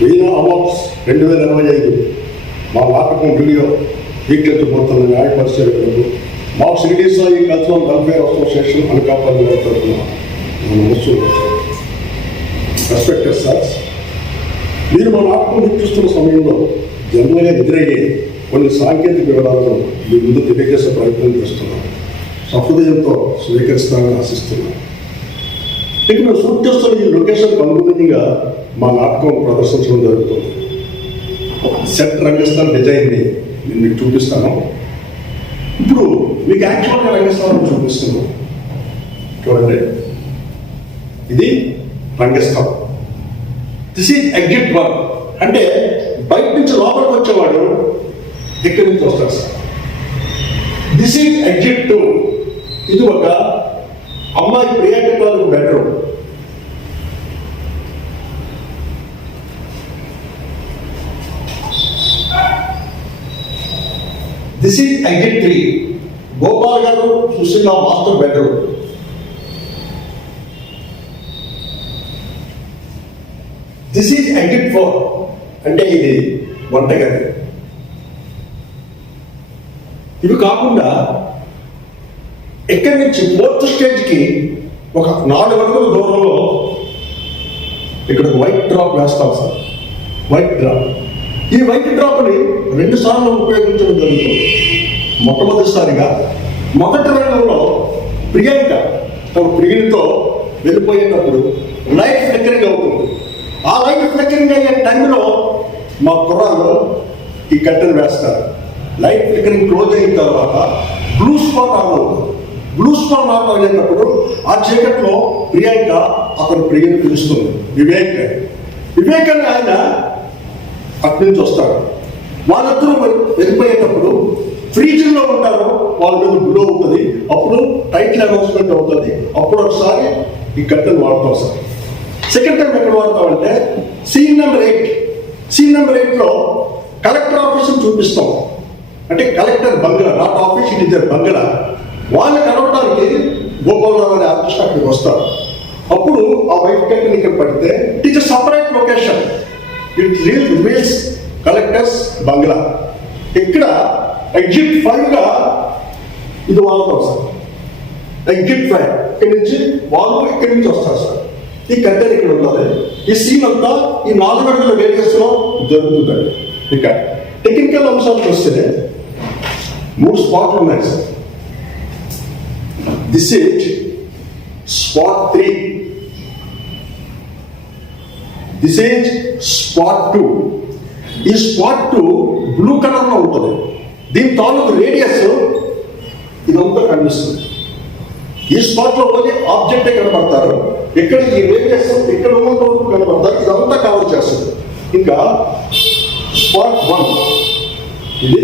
వీణా awards 2025 మా నాటకం video వీకెత్తిపోతున్న న్యాయ పరిశీలకులకు మా Shirdi Sai cultural welfare association Anakapalli తరఫున రెస్పెక్టెడ్ సార్స్, మీరు మా నాటకం వీక్షిస్తున్న సమయంలో జనరల్గా ఎదురయ్యే కొన్ని సాంకేతిక వివరాలను మీ ముందు తెలియజేసే ప్రయత్నం చేస్తున్నాం. సహృదయంతో స్వీకరిస్తానని ఆశిస్తున్నాను. ఇక మేము షూట్ చేస్తున్న ఈ లొకేషన్కి అనుగుణంగా మా నాటకం ప్రదర్శించడం జరుగుతుంది. సెట్ రంగస్థలం డిజైన్ని నేను మీకు చూపిస్తాను. ఇప్పుడు మీకు యాక్చువల్గా రంగస్థలం చూపిస్తున్నాం. చూడండి, ఇది రంగస్థలం. This is exit 1. అంటే బయట నుంచి లోపలికి వచ్చేవాడు ఇక్కడి నుంచి వస్తాడు సార్. This is exit 2. ఇది ఒక అమ్మాయి Priyanka bedroom. This is exit 3. Gopal గారు Sushila master bedroom. This is exit 4. అంటే ఇది వంటగది. ఇవి కాకుండా ఇక్కడి నుంచి 4th స్టేజ్కి ఒక 4 అడుగుల దూరంలో ఇక్కడ వైట్ డ్రాప్ వేస్తాం సార్. White drop. ఈ వైట్ డ్రాప్ని 2 సార్లు ఉపయోగించడం జరుగుతుంది. మొట్టమొదటిసారిగా మొదటి రంగంలో ప్రియాంక తన ప్రియునితో వెళ్ళిపోయేటప్పుడు లైట్ ఫ్లిక్కరింగ్ అవుతుంది. ఆ లైట్ ఫ్లిక్కరింగ్ అయ్యే టైంలో మా కుర్రాళ్ళు ఈ కట్టెలు వేస్తారు. లైట్ ఫ్లిక్కరింగ్ క్లోజ్ అయిన తర్వాత బ్లూ స్పాట్ ఆన్ అవుతుంది. బ్లూ స్పాట్ ఆన్ అయినప్పుడు ఆ చీకట్లో ప్రియాంక అతను ప్రియుని పిలుస్తుంది. వివేక్ అని ఆయన అక్కడి నుంచి వస్తాడు. వాళ్ళిద్దరూ వెళ్ళిపోయేటప్పుడు ఫ్రీజింగ్లో ఉంటారు. వాళ్ళ మీద బ్లూ అవుతుంది. అప్పుడు టైటిల్ అనౌన్స్మెంట్ అవుతుంది. అప్పుడు ఒకసారి ఈ కట్టెలు వాడతాం సార్. సెకండ్ టైం ఎక్కడ వాడతామంటే సీన్ నెంబర్ 8. సీన్ నెంబర్ 8లో కలెక్టర్ ఆఫీస్ని చూపిస్తాం. అంటే collector bungalow, not office, it is their bungalow. వాళ్ళని కలవడానికి గోపాలరావు అనే ఆర్టిస్ట్ అక్కడికి వస్తారు. అప్పుడు ఆ వైట్ కట్టెన్ ఇక్కడ పడితే it is a separate location. It reveals collector's bungalow. ఇక్కడ ఎగ్జిట్ 5గా ఇది వాడతాం సార్. ఎగ్జిట్ 5 ఇక్కడి నుంచి వాళ్ళు ఇక్కడి నుంచి వస్తారు సార్. ఈ కట్టెన్ ఇక్కడ ఉంటుంది. ఈ సీన్ అంతా ఈ 4 అడుగుల రేడియస్లో జరుగుతుందండి. ఇక టెక్నికల్ అంశాలకు వస్తే 3 స్పాట్లు ఉన్నాయి sir. This is spot 3. This is spot 2. ఈ స్పాట్ 2 బ్లూ కలర్లో ఉంటుంది. దీని తాలూకు రేడియస్ ఇదంతా కనిపిస్తుంది. ఈ స్పాట్లో పోయి ఆబ్జెక్టే కనపడతారు. ఇక్కడ ఈ రేడియస్ ఇక్కడ ఉన్నంత వరకు కనపడతారు. ఇదంతా కవర్ చేస్తుంది. ఇంకా స్పాట్ 1 ఇది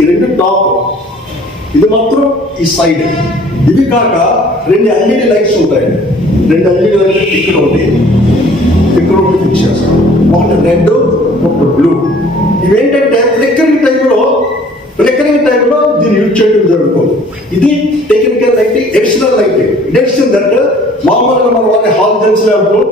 ఈ 2 టాప్, ఇది మాత్రం ఈ సైడ్. ఇవి కాక 2 LED లైట్స్ ఉంటాయి. 2 LED లైట్స్ ఇక్కడ ఒకటి ఫిక్స్ చేస్తాం. ఒకటి రెడ్, ఒకటి బ్లూ. ఇవేంటంటే ఫ్లిక్కరింగ్ టైంలో దీన్ని యూజ్ చేయడం జరుగుతుంది. ఇది technical lighting, additional lighting. Additional అంటే మామూలుగా మన వాళ్ళ హాల్ ల్యాంప్లో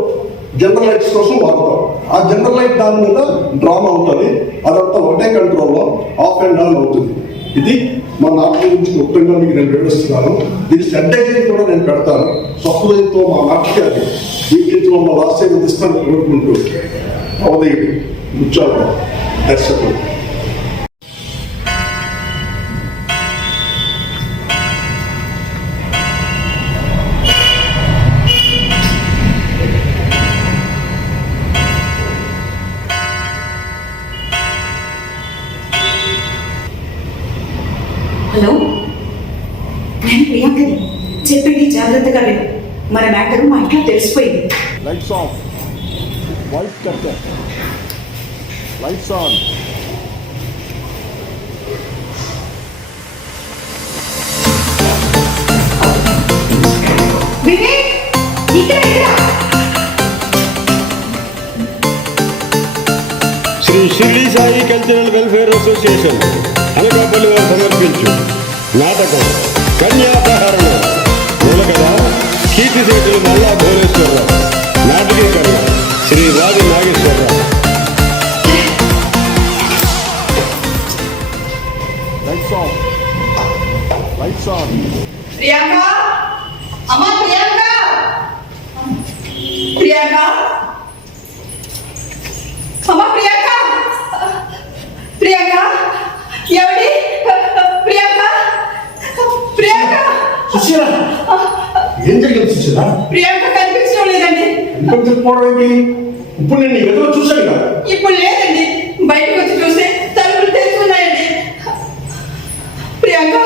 జనరల్ లైట్స్ కోసం వాడతాం. ఆ జనరల్ లైట్ దాని మీద డ్రామా ఉంటుంది. అదంతా ఒకటే కంట్రోల్లో ఆఫ్ అండ్ ఆన్ అవుతుంది. ఇది మా నాటకం గురించి క్లుప్తంగా మీకు నేను వివరిస్తున్నాను. దీని స్ట్రాటజీ కూడా నేను పెడతాను. సహృదయంతో మా నాటకాన్ని వీక్షించడం మా ఆశీర్వదిస్తాను కోరుకుంటూ అవధేయుడు ముచ్చారు దర్శకుడు. హలో, నేను ప్రియాంకని. చెప్పండి, జాగ్రత్తగా విను. మన మ్యాటర్ మా ఇంట్లో తెలిసిపోయింది. Lights off. White curtain. Lights on. Shri Shirdi Sai cultural welfare association Anakapalli వారు సమర్పించు నాటకం కన్యాపహరణం. మూలకథ కీర్తిశేషులు మల్లా భువనేశ్వరరావు. నాటకీకరణ శ్రీ రాజు నాగేశ్వరరావు. సుశీల ఏం జరిగింది సుశీల? ప్రియాంక కనిపించడం లేదండి. ఇంకొక చెప్పుకోవడం ఏంటి? ఇప్పుడు నేను నీ గదిలో చూశాను కదా. ఇప్పుడు లేదండి. బయటకు వచ్చి చూస్తే తలుపులు తెరుచుకున్నాయండి. ప్రియాంక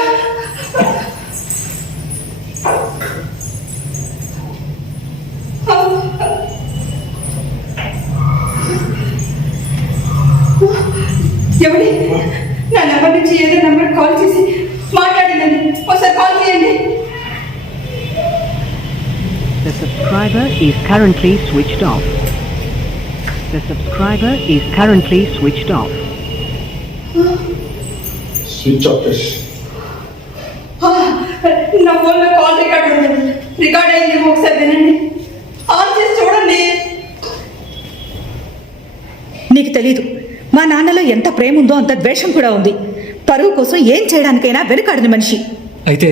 ఎవరి నా నెంబర్ నుంచి ఏదో నెంబర్ కాల్ చేసి మాట్లాడిందండి. ఒకసారి కాల్ చేయండి. The subscriber is currently switched off. The subscriber is currently switched off. Switch off చేసి నా ఫోన్లో కాల్ రికార్డ్ ఉందండి. రికార్డ్ అయింది, ఒకసారి వినండి. ఆన్ చేసి చూడండి. నీకు తెలీదు, మా నాన్నలో ఎంత ప్రేమ ఉందో అంత ద్వేషం కూడా ఉంది. పరువు కోసం ఏం చేయడానికైనా వెనుకాడని మనిషి. అయితే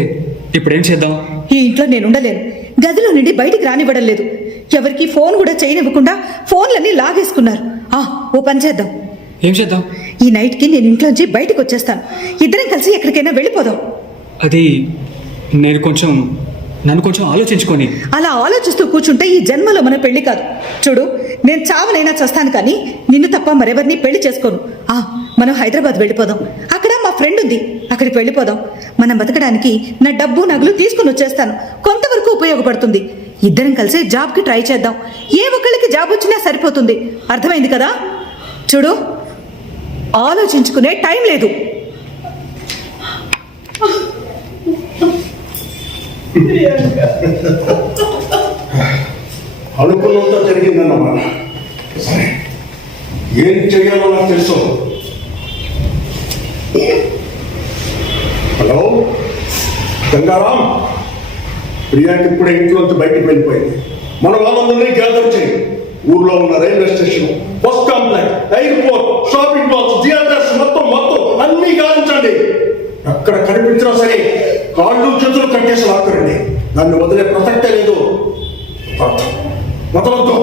ఇప్పుడేం చేద్దాం? ఈ ఇంట్లో నేను ఉండలేను. గదిలో నుండి బయటికి రానివ్వడం లేదు. ఎవరికి ఫోన్ కూడా చేయనివ్వకుండా ఫోన్లన్నీ లాగేసుకున్నారు. ఓ పని చేద్దాం. ఏం చేద్దాం? ఈ నైట్కి నేను ఇంట్లోంచి బయటికి వచ్చేస్తాను. ఇద్దరం కలిసి ఎక్కడికైనా వెళ్ళిపోదాం. అది నన్ను కొంచెం ఆలోచించుకొని. అలా ఆలోచిస్తూ కూర్చుంటే ఈ జన్మలో మన పెళ్లి కాదు. చూడు, నేను చావనైనా చేస్తాను కానీ నిన్ను తప్ప మరెవరిని పెళ్లి చేసుకోను. మనం హైదరాబాద్ వెళ్ళిపోదాం. అక్కడ మా ఫ్రెండ్ ఉంది, అక్కడికి వెళ్ళిపోదాం. మనం బతకడానికి నా డబ్బు నగలు తీసుకుని వచ్చేస్తాను. కొంతవరకు ఉపయోగపడుతుంది. ఇద్దరం కలిసి జాబ్కి ట్రై చేద్దాం. ఏ ఒక్కళ్ళకి జాబ్ వచ్చినా సరిపోతుంది. అర్థమైంది కదా? చూడు, ఆలోచించుకునే టైం లేదు. అనుకున్నంత జరిగిందన్నమాట. సరే, ఏం చెయ్యాలో నాకు తెలుసు. హలో గంగారాం, ప్రియాంక ఇప్పుడే ఇంట్లోంచి బయటికి వెళ్ళిపోయింది. మన వాళ్ళందరినీ గ్యాదర్ చేయి. ఊర్లో ఉన్న railway station, bus complex, airport, shopping malls, theatres మొత్తం అన్నీ గాలించండి. ఎక్కడ కనిపించినా సరే కాళ్ళు చేతులు కట్టేసి లాక్కరండి. దాన్ని వదిలే ప్రసక్తే లేదు. వదలొద్దు.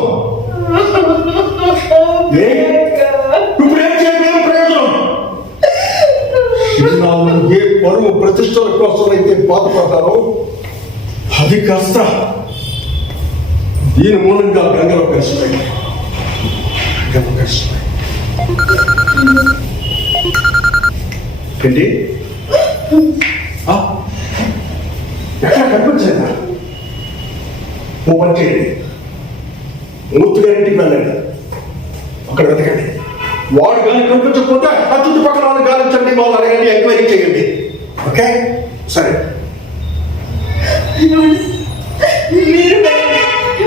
ఇప్పుడు ఏం చేయడం ప్రయోజనం? ఏ పరువు ప్రతిష్టల కోసం అయితే బాధపడతారో అది కాస్త దీని మూలంగా గంగలో కలిసిపోయింది. ఏంటి ఎక్కడ కనిపించలేదా? ఓ పని చేయండి, మూర్తి గారింటికి వెళ్ళండి. అక్కడ వెతకండి. వాడు కానీ కనిపించకపోతే ఆ చుట్టుపక్కల వాళ్ళు గాలించండి, వాళ్ళు అడగండి, ఎంక్వైరీ చేయండి. ఓకే, సరే. మీరు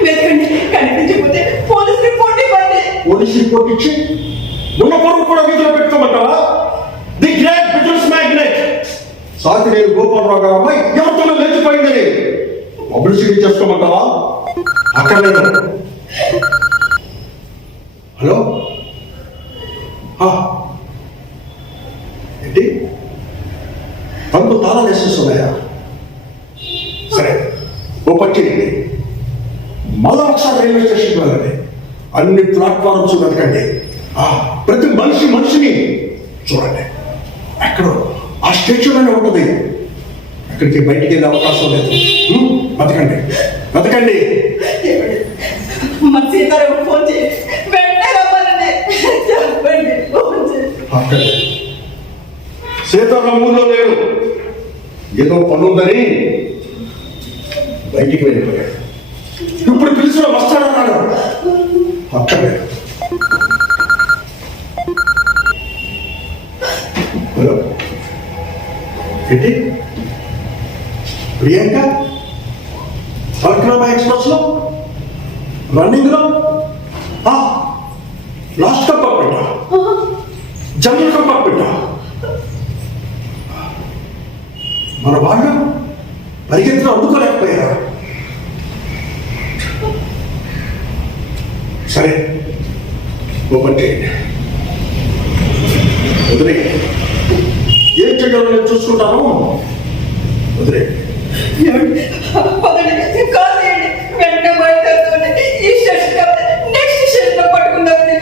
వెతకండి, కనిపించకపోతే పోలీస్ రిపోర్ట్ ఇవ్వండి. పోలీస్ రిపోర్ట్ ఇచ్చి ఉన్న పొరుగు కూడా వీధిలో పెట్టుకోమంటావా? The great business magnate Satineni Gopalarao గారు అమ్మాయి ఎవరితోనో లేచిపోయిందని పబ్లిసిటీ చేసుకోమంటావా? అక్కడ లేదు. హలో, ఏంటి తనకు తాళాలు వేసేస్తున్నాయా? సరే, ఓ పచ్చేయండి. మళ్ళా ఒకసారి రైల్వే స్టేషన్కి వెళ్ళండి. అన్ని ప్లాట్ఫారమ్స్ వెతకండి. ప్రతి మనిషిని చూడండి. ఎక్కడో ఆ స్టేషన్లోనే ఉంటుంది. అక్కడికి బయటికి వెళ్ళే అవకాశం లేదు. వెతకండి. మన సీతారాం ఫోన్ చేసి వెంటనే రమ్మనండి. చెప్పండి, ఫోన్ చేసి. అక్కడ సీతారాం ఊళ్ళో లేడు. ఏదో పనుందని బయటికి వెళ్ళిపోయాడు. ఇప్పుడు పిలిచిన వస్తాడన్నాడు. అక్కడ హలో, ఏంటి ప్రియాంక ఫల్క్నామా ఎక్స్ప్రెస్ లో రన్నింగ్ లో లాస్ట్ కంపార్ట్మెంట్, జనరల్ కంపార్ట్మెంట్. మన వాళ్ళు పరిగెత్తులు అందుకోలేకపోయారా? సరే, ఓపెన్ చేయండి. వదిలే, ఏం చేయాలో నేను చూసుకుంటాను. వదిలే. కాల్ చేయండి, వెంటనే బయలుదేరుతుంది. ఈ స్టేషన్ కాదు, నెక్స్ట్ స్టేషన్ లో పట్టుకుందామండి.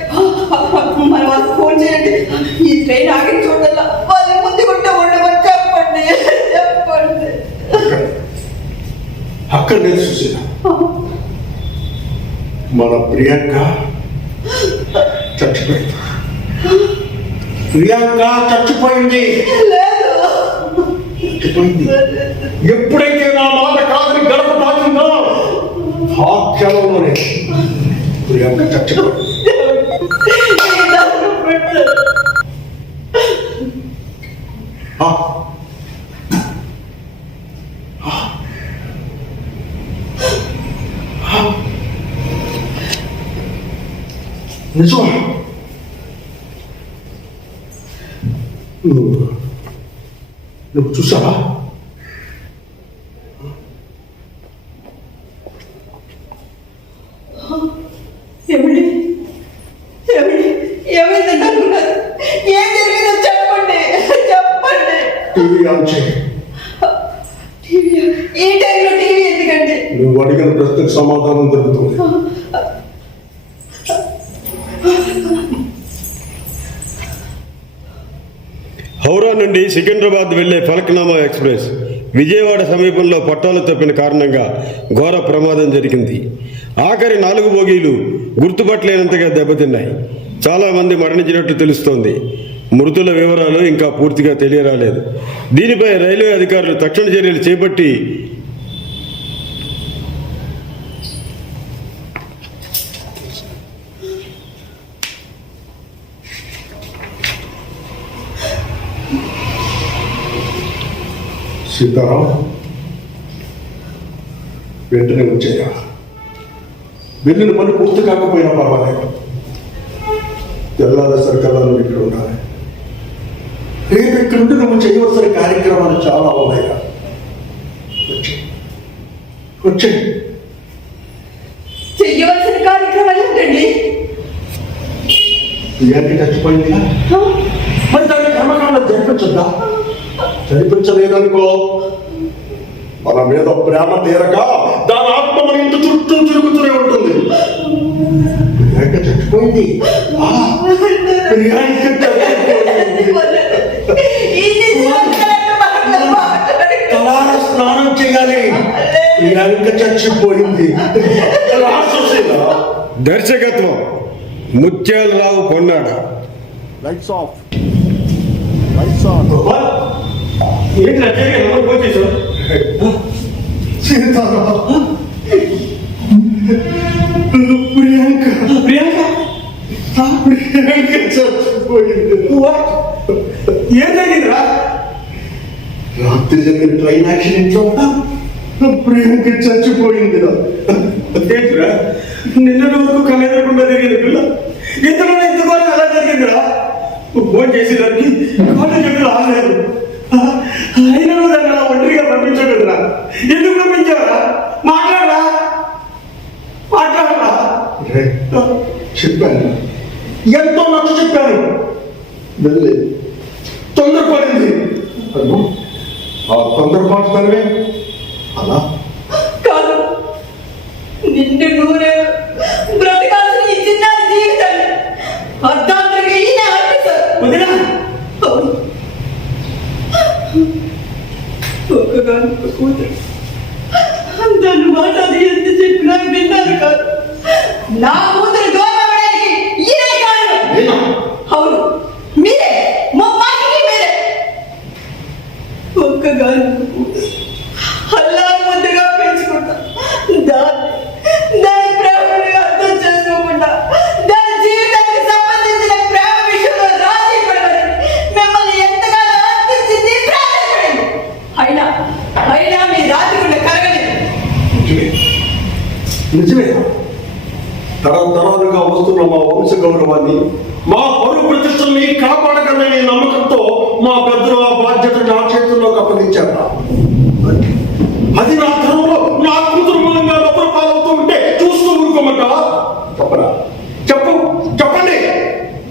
మన వాళ్ళకి ఫోన్ చేయండి. ఈ ట్రైన్ ఆగిన చూడాల వాళ్ళు ముందు గుంటే ఉండమని చెప్పండి. అక్కడ నేను చూసిన మన ప్రియాంక చచ్చిపోయింది. ప్రియాంక చచ్చిపోయింది. చచ్చిపోయింది. ఎప్పుడైతే నా మాట కాదని గడప తాకిందో ఆ క్షణంలోనే ప్రియాంక చచ్చిపోయింది. ఆ, నిజం. నువ్వు చూసావా? ఏమండి ఏమైందంటే అనుకున్నారు? ఏం జరిగిందో చెప్పండి. టీవీ ఆన్ చేయి. టీవీ ఈ టైంలో టీవీ ఎందుకండి? నువ్వు అడిగిన ప్రశ్నకు సమాధానం దొరుకుతుంది. హౌరా నుండి సికింద్రాబాద్ వెళ్లే ఫలక్నామా ఎక్స్ప్రెస్ విజయవాడ సమీపంలో పట్టాలు తప్పిన కారణంగా ఘోర ప్రమాదం జరిగింది. ఆఖరి 4 బోగీలు గుర్తుపట్టలేనంతగా దెబ్బతిన్నాయి. చాలామంది మరణించినట్లు తెలుస్తోంది. మృతుల వివరాలు ఇంకా పూర్తిగా తెలియరాలేదు. దీనిపై రైల్వే అధికారులు తక్షణ చర్యలు చేపట్టి సీతారాం, వెంటనే వచ్చేయా. వెళ్ళిన పని పూర్తి కాకపోయినా పర్వాలేదు. తెల్లారేసరికల్లా నువ్వు ఇక్కడ ఉండాలి. రేపు ఇక్కడ నుండి నువ్వు చేయవలసిన కార్యక్రమాలు చాలా ఉన్నాయా. వచ్చే చెయ్యవలసిన కార్యక్రమాలు ఏంటండి? ప్రియాంక చచ్చిపోయింది. మరి దాన్ని కర్మకాండ జరిపించద్దా? జరిపించలేదనుకో, మన మీద ప్రేమ తీరక దాని ఆత్మ మన ఇంటి చుట్టూ తిరుగుతూనే ఉంటుంది. ప్రియాంక చచ్చిపోయింది. ప్రియాంక చచ్చిపోయింది. తలార స్నానం చేయాలి. ప్రియాంక చచ్చిపోయింది. దర్శకత్వం Muthyalarao Ponnada. Lights off. Lights on. Sitaram, Priyanka చచ్చిపోయింది. ఏంటండిరా? రాత్రి జరిగిన ట్రైన్ యాక్సిడెంట్ లో ప్రియాంక చచ్చిపోయింది. ఏంటిరా నిన్నటి వరకు కన్నెదరకుండా జరిగింది పిల్ల ఇంతలో ఇంతలో ఎలా జరిగిందిరా? ఫోన్ చేసేదానికి కాలేజ్ చెప్పి రాలేదు. అయినా దాన్ని అలా ఒంటరిగా పంపించావు కదరా? ఎందుకు పంపించావరా? మాట్లాడరా. చెప్పాను, ఎంతో నచ్చ చెప్పాను. వెళ్ళి తొందరపడింది. ఆ తొందరపాటుతనమే అలా కాదు, నిన్ను నూరే బ్రతకాల్సిన ఈ చిన్న జీవితాన్ని అర్ధాంతరంగా ఈయన ఆపేశారు. వదినా ఒక్కగానొక్క కూతురు, దాని మాట అది ఎంత చెప్పినా విన్నారు కాదు. నా కూతురు దూరం అవ్వడానికి ఈయనే కారణం. అవును, మీరే, ముమ్మాటికి మీరే. ఒక్కగానొక్క కూతురు అల్లా ముద్దుగా పెంచుకుంటా దాని ప్రేమని అర్థం చేసుకోకుండా దాని జీవితానికి సంబంధించిన ప్రేమ విషయంలో రాజీ పడమని మిమ్మల్ని ఎంతగానో అర్థించింది, ప్రాధాన్యపడింది. అయినా మీ రాజుకుండా కలగలేదు. నిజమే. తరతరాలుగా వస్తున్న మా వంశ గౌరవాన్ని, మా పరువు ప్రతిష్టల్ని కాపాడగలనే నమ్మకంతో మా పెద్దలు ఆ బాధ్యతను నా చేతుల్లోకి అప్పగించారు. అది నా ధనంలో నా కూతురు మూలంగా డబ్బులు పాలవుతూ ఉంటే చూస్తూ ఊరుకోమంటావా? చెప్పరా? చెప్పండి.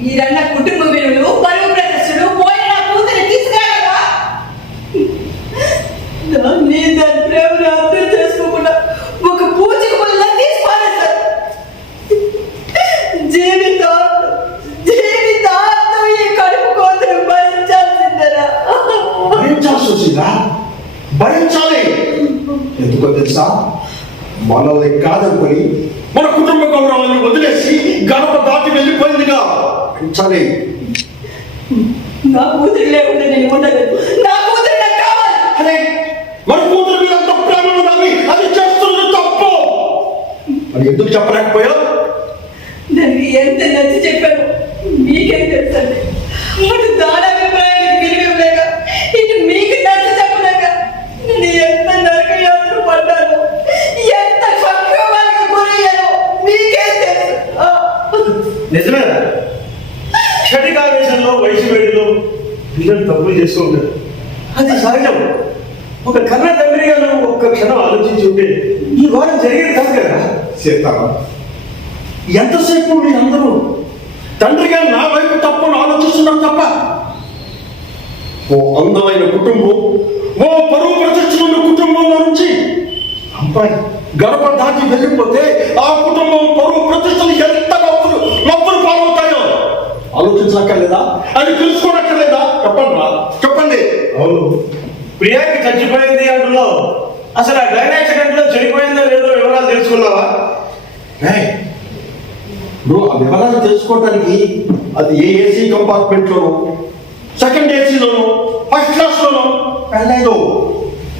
మీరన్న కుటుంబ విలువలు, పరువు ప్రతిష్టలు పోయిన నా కూతురు తీసుకురాగలవా? దాన్ని దాని ప్రేమను అర్థం చేసుకోకుండా ఒక పూజకు వల్ల తీసుకోలేదు. జీవితాంతం ఈ కడుపు కోతను భరించాల్సిందరా? భరించాల్సి వచ్చిందా? భరించాలి. మనల్ని కాదనుకొని మన కుటుంబ గౌరవాన్ని వదిలేసి గడప దాటి వెళ్ళిపోయిందిగా సరే నా కూతురు లేకుండా నేను ఉండలేదు. నా కూతురు నాకు కావాలి. అరే మన కూతురు మీద అంత ప్రేమను నమ్మి అది చేస్తున్నది తప్పు. మరి ఎందుకు చెప్పలేకపోయావు? దానికి ఎంత నచ్చి చెప్పాను మీకేం తెలుసండి. అటు దానాభిప్రాయానికి విలువలేక ఇటు మీకు నచ్చ చెప్పలేక నేను ఎంత నరకయాత్ర పడ్డాను, ఎంత సంక్షోభానికి గురయ్యాను మీకేం తెలుసు. నిజమే, క్షణికావేశంలో వయసు వేడిలో పిల్లలు తప్పులు చేస్తూ ఉంటారు. అది సహజం. ఒక కన్న తండ్రిగా నువ్వు ఒక్క క్షణం ఆలోచించి ఉంటే ఈ వారం జరిగేది కాదు కదా. సీతారాం, ఎంతసేపు మీరందరూ తండ్రిగా నా వైపు తప్పును ఆలోచిస్తున్నారు తప్ప ఓ అందమైన కుటుంబం, ఓ పరువు ప్రతిష్ఠున్న కుటుంబంలో నుంచి అమ్మాయి గడప దాటి వెళ్ళిపోతే ఆ కుటుంబం పరువు ప్రతిష్టలు ఎంత నవ్వులు పాలవుతాయో ఆలోచించక్కర్లేదా? అది తెలుసుకోనక్కర్లేదా? చెప్పండి చెప్పండి. అవును, ప్రియాకి చచ్చిపోయింది అంటున్నావు. అసలు ఆ ట్రైన్ యాక్సిడెంట్ లో చనిపోయిందో లేదో వివరాలు తెలుసుకున్నావా? ఇప్పుడు ఆ వివరాలు తెలుసుకోవడానికి అది ఏ ఏసీ కంపార్ట్మెంట్ లోనో, సెకండ్ ఏసీలోనో, ఫస్ట్ క్లాస్ లోనో వెళ్ళలేదు.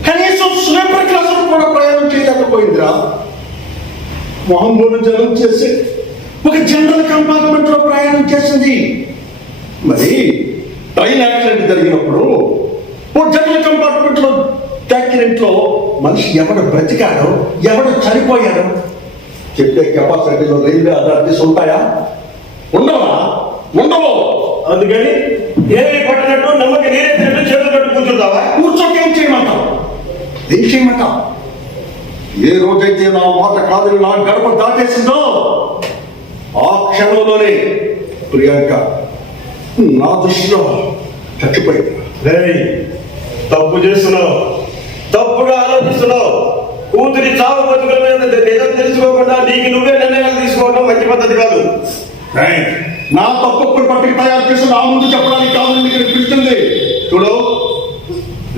కనీసం స్లీపర్ క్లాస్ లో కూడా ప్రయాణం చేయలేకపోయిందిరా. మామూలు జనం చేసి ఒక జనరల్ కంపార్ట్మెంట్ లో ప్రయాణం చేసింది. మరి ట్రైన్ యాక్సిడెంట్ జరిగినప్పుడు ఓ జనరల్ కంపార్ట్మెంట్ లో యాక్సిడెంట్ లో మనిషి ఎవడు బ్రతికాడో ఎవడు చనిపోయాడో చెప్పే కెపాసిటీలో రైల్వే అథారిటీస్ ఉంటాయా? ఉండవా? ఉండవు. అందుకని ఏమీ పట్టినట్టు నమ్మకి నీరెత్తినట్టు చేతులు కట్టు కూర్చుంటావా? కూర్చోకి ఏం చేయమంటావు? ఏం చేయమంటావు? ఏ రోజైతే నా మాట కాదని నా గడప దాటేసిందో ఆ క్షణంలోనే ప్రియాంక నా దృష్టిలో చచ్చిపోయింది. రేయ్, తప్పు చేస్తున్నావు, తప్పుగా ఆలోచిస్తున్నావు. కూతురి చావు బతుకుల మీద నిజం తెలుసుకోకుండా నీకు నువ్వే నిర్ణయాలు తీసుకోవడం మంచి పద్ధతి కాదు. నా తప్పప్పుడు పట్టికి తయారు చేసి నా ముందు చెప్పడానికి కాదు ఇక్కడ పిలుస్తుంది. చూడు,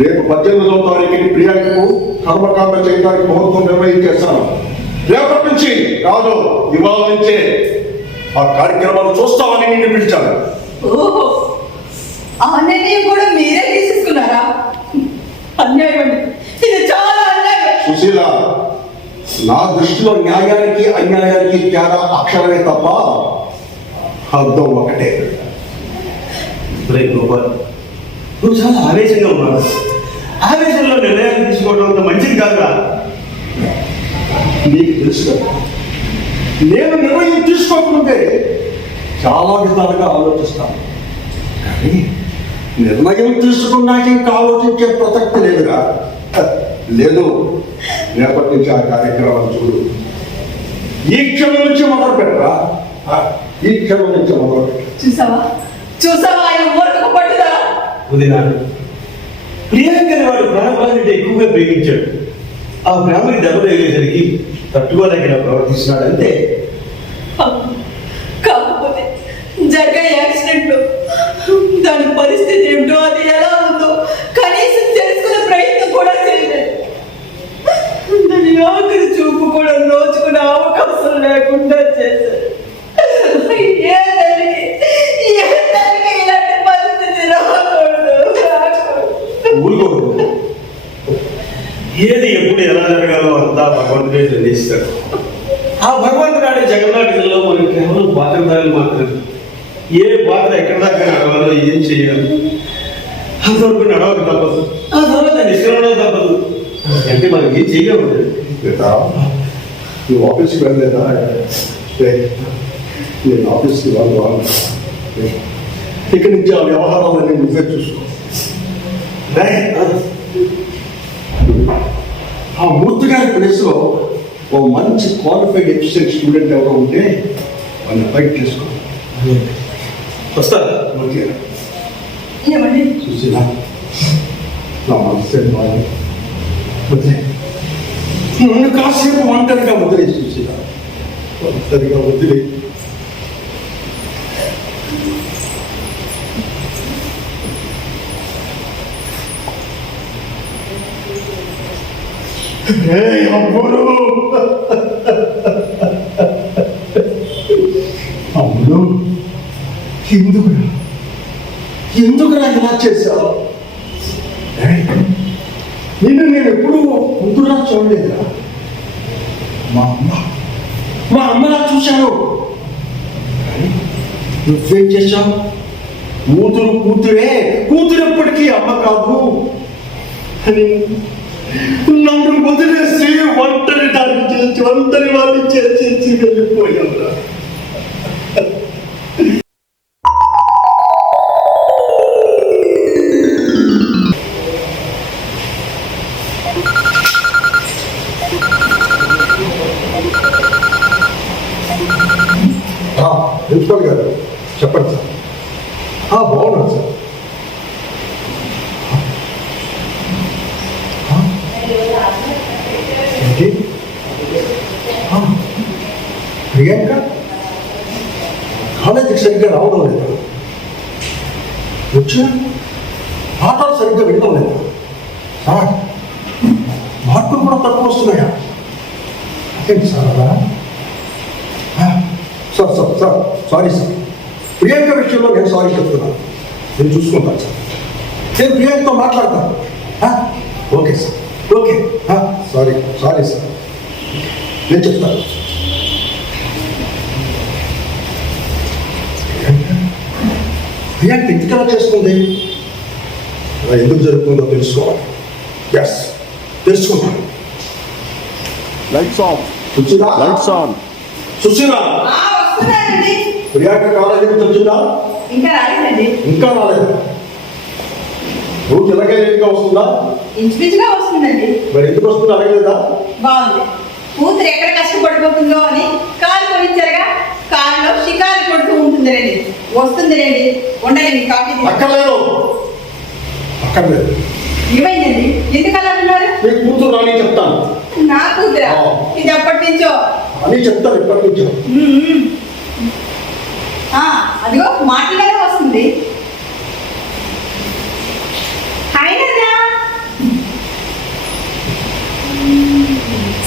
రేపు 18వ తారీఖుని ప్రియాంకకు కర్మకాండ చేయడానికి ముహూర్తం నిర్వహించేస్తాను. రేపటి నుంచి కాదు, ఇవాళ నుంచే ఆ కార్యక్రమాలు చూస్తామని నిన్ను పిలిచాను. ఓహో, ఆ నిర్ణయం కూడా మీరే తీసుకున్నారా? అన్యాయం అండి, ఇది చాలా అన్యాయం. సుశీల, నా దృష్టిలో న్యాయానికి అన్యాయానికి తేడా అక్షరమే తప్ప అర్థం ఒకటే. రే గోపాల్, నువ్వు చాలా ఆవేశంగా ఉన్నావు. ఆవేశంలో నిర్ణయాలు తీసుకోవడం అంత మంచిది కాదురా. నీకు తెలుసు కదా, నేను నిర్ణయం తీసుకోకముందే చాలా విధాలుగా ఆలోచిస్తాను. కానీ నిర్ణయం తీసుకున్నాక ఇంకా ఆలోచించే ప్రసక్తి లేదుగా. లేదు, రేపటి నుంచి ఆ కార్యక్రమాలు చూడు. ఈ క్షణం నుంచి మొదలు పెట్టరా. ఈ క్షణం నుంచి మొదలు పెట్ట. చూసావా చూసావా ఆయన ఊరకు పట్టుదా. ఉదయనా, ప్రియాంకని వాడు ప్రాణాలంటే ఎక్కువగా ప్రేమించాడు. ఆ ప్రేమకి దెబ్బ తగిలేసరికి తట్టుకోలేక ప్రవర్తిస్తున్నాడు అంతే. కాకపోతే జరిగే యాక్సిడెంట్ లో దాని పరిస్థితి ఏమిటో, అది ఎలా ఉందో కనీసం తెలుసుకునే ప్రయత్నం కూడా చేయలేదు. దాని ఆఖరి చూపు కూడా నోచుకునే అవకాశం లేకుండా చేశారు. ఏ తల్లికి ఇలాంటి పరిస్థితి రాకూడదు. ఊరుకోడు. ఏది ఎప్పుడు ఎలా జరగాలో అంతా భగవంతుడే నిర్ణయిస్తాడు. ఆ భగవంతుడు ఆడే జగన్నాటకంలో మనం కేవలం పాత్రధారులు మాత్రం. ఏ పాత్ర ఎక్కడి దాకా నడవాలో ఏం చేయాలి అంతవరకు నడవక తప్పదు. ఆ తర్వాత నిష్క్రమణ తప్పదు. అంటే మనం ఏం చేయగలదు. నువ్వు ఆఫీస్కి వెళ్ళలేదా? నేను ఆఫీస్కి వాళ్ళు ఇక్కడి నుంచి ఆ వ్యవహారాలన్నీ నువ్వే చూసుకో. ఆ మూర్తి గారి ప్లేస్లో ఓ మంచి క్వాలిఫైడ్ ఎఫిషియెంట్ స్టూడెంట్ ఎవరో ఉంటే వాళ్ళని ఫైట్ చేసుకో. వస్తారా? ఓకే ఏమండి? చూసినా నా మనసు బాగా వదిలే. నన్ను కాసేపు ఒంటరిగా వదిలే. చూసినా ఒంటరిగా వదిలే. అబ్బురు అవును, ఎందుకురా ఇలా చేశావు? ఏయ్, నిన్ను నేను ఎప్పుడూ కూతురులా చూడలేదురా. మా అమ్మలా చూశాను. నువ్వేం చేశావు? కూతురే, కూతురు ఎప్పటికీ అమ్మ కాదు అని నన్ను వదిలేసి ఒంటరి దాన్ని చేసి ఒంటరి వాడిని చేసి వెళ్ళిపోయావురా. ప్రిన్సిపల్ గారు చెప్పండి సార్. బాగున్నాను సార్. ఏంటి? ప్రియాంక కాలేజీకి సరిగ్గా రావడం లేదా? వచ్చా పాఠాలు సరిగ్గా వినడం లేదా? సార్ మార్కులు కూడా తక్కువ వస్తున్నాయా? ఏంటి సార్ అలా? Sir sorry sir. ప్రియాంక విషయంలో నేను సారీ చెప్తున్నాను. నేను చూసుకుంటాను సార్. నేను ప్రియాంకతో మాట్లాడతాను. Okay sir, okay. Sorry sir, నేను చెప్తాను. ప్రియాంక ఇంటికలా చేస్తుంది. అలా ఎందుకు జరుగుతుందో తెలుసుకోవాలి. ఎస్, తెలుసుకుంటాను. Lights off. Susheela, Lights on. Susheela, వస్తున్నానండి. ప్రియాంక కాలేజీ నుంచి వచ్చిందా? ఇంకా రాలేదండి. ఇంకా రాలేదు. రోజు ఇలాగే లేట్గా వస్తుందా? ఇంచుమించుగా వస్తుందండి. మరి ఎందుకు వస్తుంది అడగలేదా? బాగుంది. కూతురు ఎక్కడ కష్టపడిపోతుందో అని కారు కొనిచ్చారుగా, కారులో షికారు కొడుతూ ఉంటుంది రండి. వస్తుంది రండి. ఉండండి, కాఫీ అక్కర్లేదు. ఏమైందండి? ఎందుకు అలా ఉన్నారు? నీ కూతురు అని చెప్తాను. నా కూతురా? ఇది ఎప్పటి నుంచో అని చెప్తాను. ఎప్పటి నుంచో? అదిగో మాటలోనే వస్తుంది. హాయ్ నాన్న.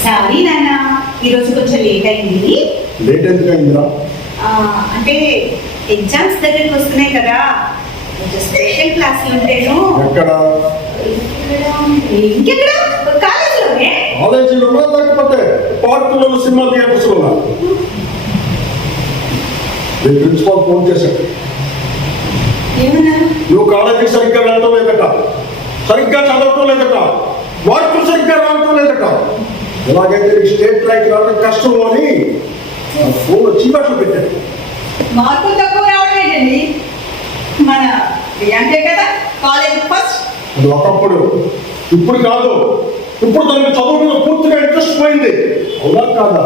సారీ నాన్న, ఈరోజు కొంచెం లేట్ అయింది. లేట్ ఎందుకు అయిందిరా? అంటే ఎగ్జామ్స్ దగ్గరికి వస్తున్నాయి కదా, కొంచెం స్పెషల్ క్లాసులు ఉంటాను. ఎక్కడ? ఇంకెక్కడ? కాలేజీలోనే. కాలేజీలో లేకపోతే పార్కులో, సినిమా థియేటర్స్ లో. నేను ప్రిన్సిపాల్ ఫోన్ చేశాను. ఏమన్నారు? నువ్వు కాలేజీకి సరిగ్గా వెళ్ళటం లేదట, సరిగ్గా చదవటం లేదట, మార్కులు సరిగ్గా రావటం లేదట. ఎలాగైతే నీకు స్టేట్ ర్యాంక్ రావడం కష్టం అని ఫోన్ చీపట్లు పెట్టాడు. మార్కులు తక్కువ రావడం ఏంటండి? మన ప్రియాంకే కదా కాలేజ్ ఫస్ట్. అది ఒకప్పుడు, ఇప్పుడు కాదు. ఇప్పుడు తనకి చదువు మీద పూర్తిగా ఇంట్రెస్ట్ పోయింది. అవునా కాదా?